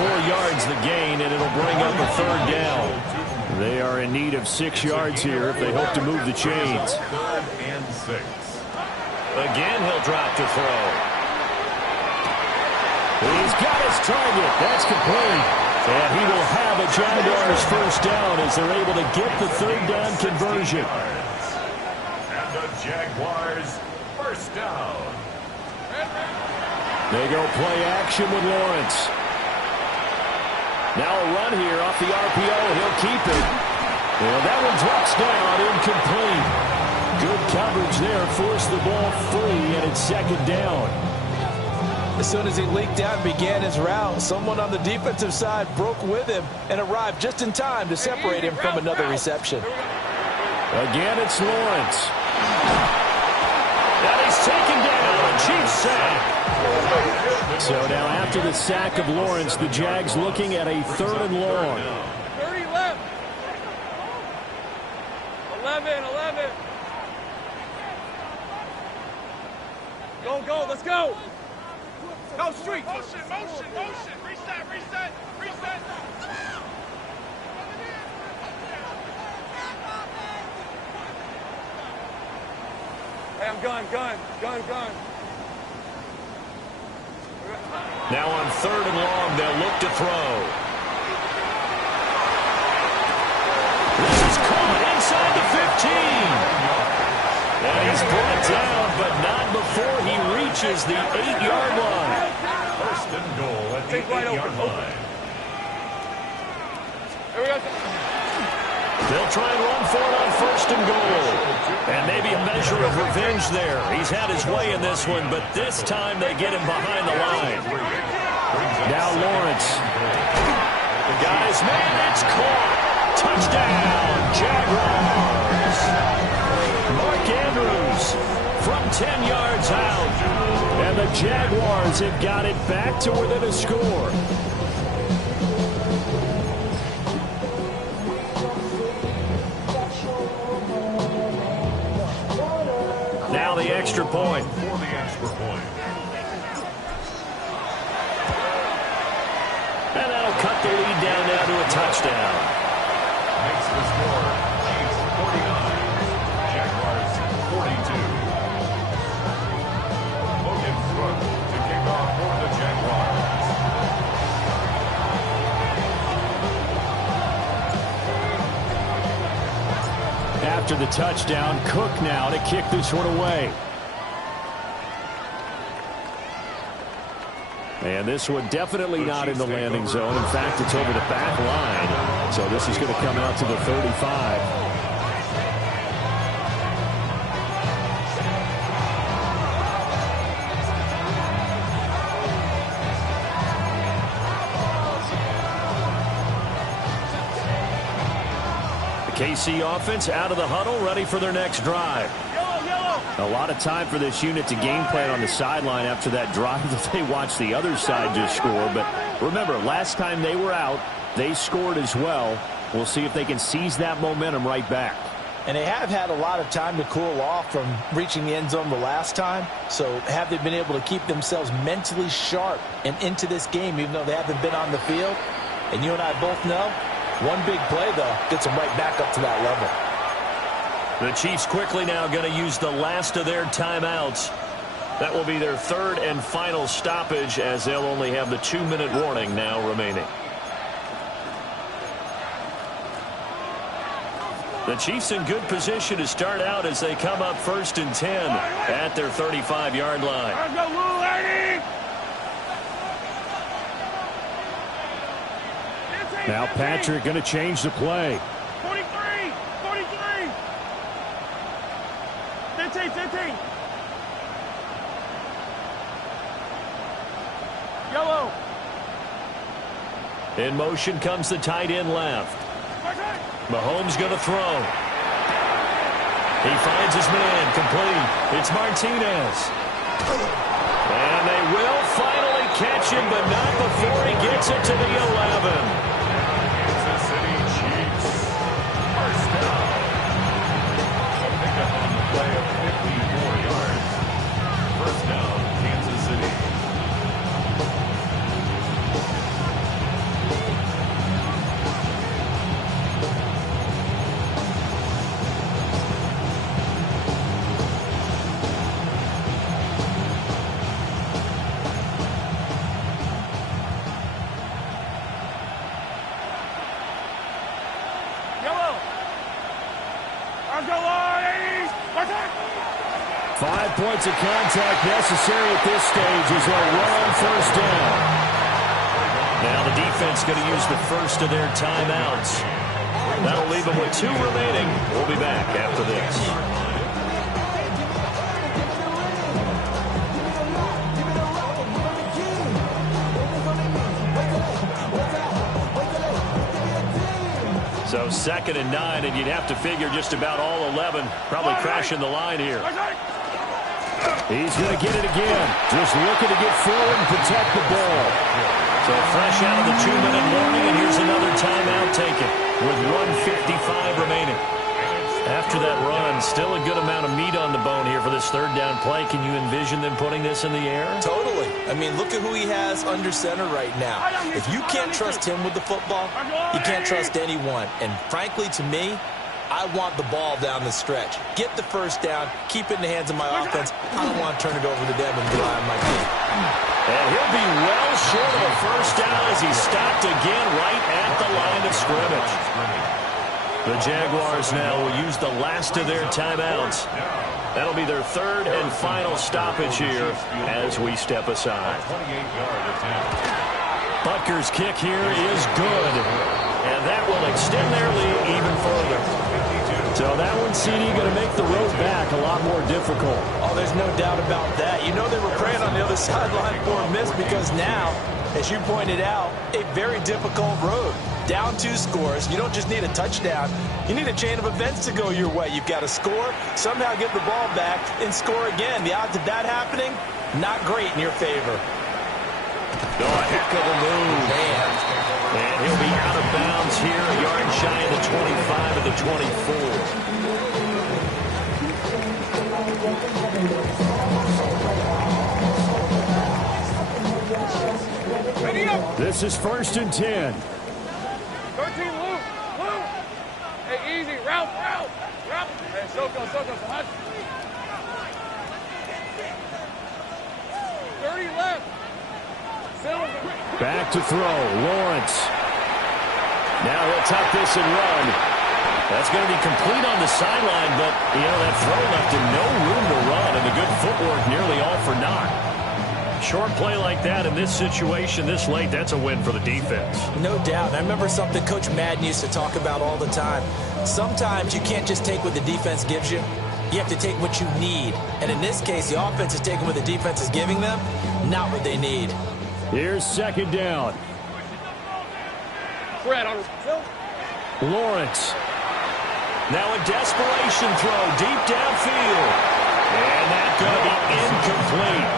4 yards the gain, and it'll bring up a 3rd down. They are in need of 6 yards here if they hope to move the chains. 3rd and 6. Again, he'll drop to throw. He's got his target. That's complete. And he will have a Jaguars first down as they're able to get the 3rd down conversion. And the Jaguars first down. They go play action with Lawrence. Now a run here off the RPO. He'll keep it. And that one drops down, incomplete. Good coverage there. Forced the ball free, and it's 2nd down. As soon as he leaked out and began his route, someone on the defensive side broke with him and arrived just in time to separate him from another reception. Again, it's Lawrence. And he's taken down. A Chiefs sack. So now after the sack of Lawrence, the Jags looking at a 3rd and long. 30 left. 11. Go. Let's go. Go street. Motion. Reset. Hey, I'm gun. Now on 3rd and long, they'll look to throw. This is caught inside the 15. And he's brought down, but not before he reaches the 8-yard line. First and goal at the 8-yard line. Here we go. They'll try and run for it on 1st and goal. And maybe a measure of revenge there. He's had his way in this one, but this time they get him behind the line. Now Lawrence. Got his man. It's caught. Touchdown, Jaguars. Mark Andrews from 10 yards out. And the Jaguars have got it back to within a score. point. For the extra point. And that'll cut the lead down now to a touchdown. Makes the score Chiefs 49, Jaguars 42. Logan Brooks to kick off for the Jaguars. After the touchdown, Cook now to kick this one away. And this one definitely not in the landing zone. In fact, it's over the back line. So this is going to come out to the 35. KC offense out of the huddle, ready for their next drive. A lot of time for this unit to game plan on the sideline after that drive that they watched the other side just score. But remember, last time they were out, they scored as well. We'll see if they can seize that momentum right back. And they have had a lot of time to cool off from reaching the end zone the last time. So have they been able to keep themselves mentally sharp and into this game, even though they haven't been on the field? And you and I both know, one big play, though, gets them right back up to that level. The Chiefs quickly now going to use the last of their timeouts. That will be their third and final stoppage, as they'll only have the 2-minute warning now remaining. The Chiefs in good position to start out as they come up 1st and 10 at their 35-yard line. Let's go, Lou, lady! Now Patrick going to change the play. 43! 43! 15, 15! Yellow! In motion comes the tight end left. Mahomes going to throw. He finds his man, complete. It's Martinez. And they will finally catch him, but not before he gets it to the 11. Kansas City Chiefs. First down. A pickup on the play of 54 yards. First down, Kansas City. Yellow! Let's go, ladies! Attack! 5 points of contact necessary at this stage as they'll run on first down. Now the defense going to use the first of their timeouts. That'll leave them with 2 remaining. We'll be back after this. So 2nd and 9, and you'd have to figure just about all 11 probably crashing the line here. He's going to get it again. Just looking to get forward and protect the ball. So fresh out of the 2-minute warning, and here's another timeout taken with 1:55 remaining. After that run, still a good amount of meat on the bone here for this 3rd down play. Can you envision them putting this in the air? Totally. I mean, look at who he has under center right now. If you can't trust him with the football, you can't trust anyone. And frankly, to me, I want the ball down the stretch. Get the first down, keep it in the hands of my offense. I don't want to turn it over to them and rely on my team. And he'll be well short of a first down as he stopped again right at the line of scrimmage. The Jaguars now will use the last of their timeouts. That'll be their 3rd and final stoppage here as we step aside. 28-yard attempt. Butker's kick here is good. And that will extend their lead even further. So that one, CD, going to make the road back a lot more difficult. Oh, there's no doubt about that. You know they were praying on the other sideline for a miss because now, as you pointed out, a very difficult road. Down 2 scores. You don't just need a touchdown. You need a chain of events to go your way. You've got to score, somehow get the ball back, and score again. The odds of that happening, not great in your favor. Oh, a heck of a move. Man. And he'll be out of bounds here, a yard shy of the 25 of the 24. This is 1st and 10. 13, Luke. Hey, easy. Route. Hey, Soko. Hot. 30 left. Back to throw. Lawrence. Now he'll tuck this and run. That's going to be complete on the sideline, but, that throw left him no room to run, and the good footwork nearly all for naught. Short play like that in this situation this late, that's a win for the defense. No doubt. I remember something Coach Madden used to talk about all the time. Sometimes you can't just take what the defense gives you. You have to take what you need. And in this case, the offense is taking what the defense is giving them, not what they need. Here's 2nd down. Fred on Lawrence. Now a desperation throw deep downfield. And that's going to be incomplete.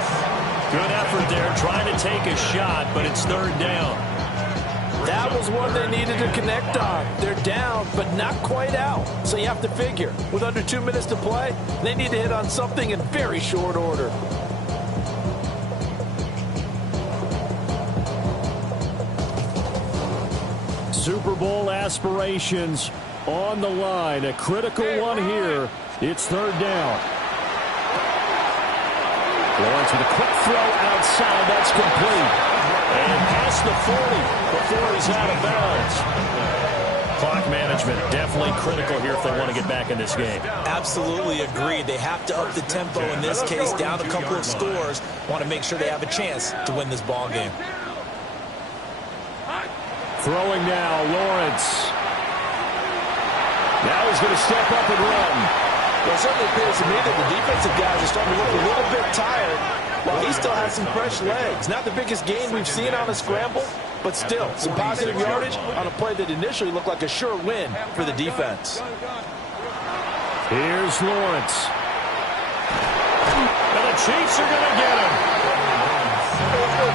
Good effort there trying to take a shot, but it's 3rd down. That was one they needed to connect on. They're down, but not quite out. So you have to figure, with under 2 minutes to play, they need to hit on something in very short order. Super Bowl aspirations on the line. A critical one here. It's 3rd down. Lawrence with a quick throw outside. That's complete. And past the 40 before he's out of bounds. Clock management definitely critical here if they want to get back in this game. Absolutely agreed. They have to up the tempo in this case, down a couple of scores. Want to make sure they have a chance to win this ball game. Throwing now, Lawrence. Now he's going to step up and run. Well, it certainly appears to me that the defensive guys are starting to look a little bit tired, while he still has some fresh legs. Not the biggest gain we've seen on a scramble, but still, some positive yardage on a play that initially looked like a sure win for the defense. Here's Lawrence. And the Chiefs are going to get him.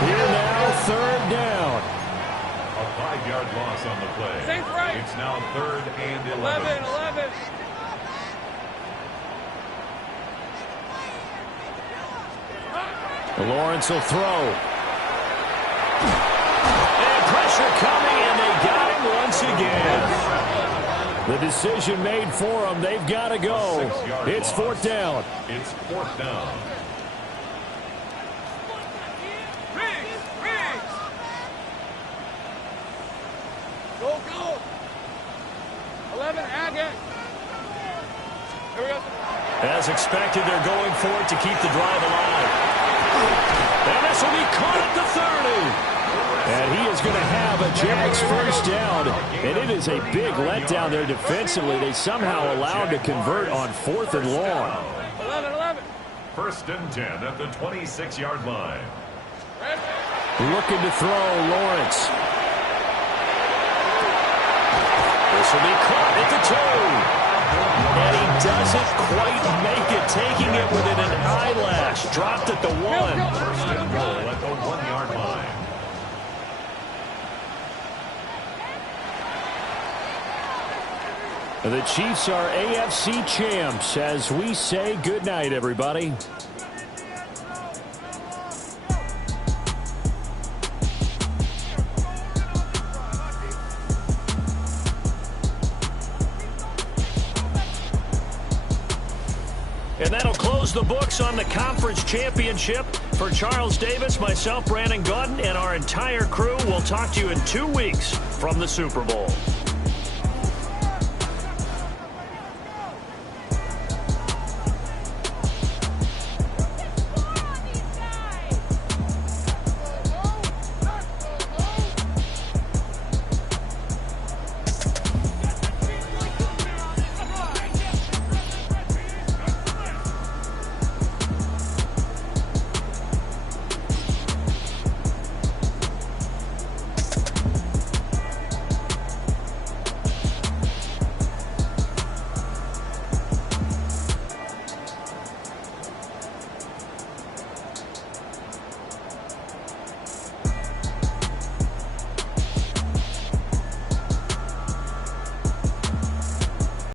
Here now, 3rd down. A 5-yard loss on the play. It's now 3rd and 11. Lawrence will throw. And pressure coming, and they got him once again. The decision made for them. They've got to go. It's 4th down. It's 4th down. Go. 11, Agate. Here we go. As expected, they're going for it to keep the drive alive. And this will be caught at the 30. And he is going to have a Jags 1st down. And it is a big letdown there defensively. They somehow allowed to convert on 4th and long. 11. 1st and 10 at the 26-yard line. Looking to throw, Lawrence. This will be caught at the 2. And he doesn't quite make it, taking it within an eyelash. Dropped at the 1. 1st and goal at the 1-yard line. The Chiefs are AFC champs as we say goodnight, everybody. And that'll close the books on the conference championship. For Charles Davis, myself, Brandon Gaudin, and our entire crew, we'll talk to you in 2 weeks from the Super Bowl.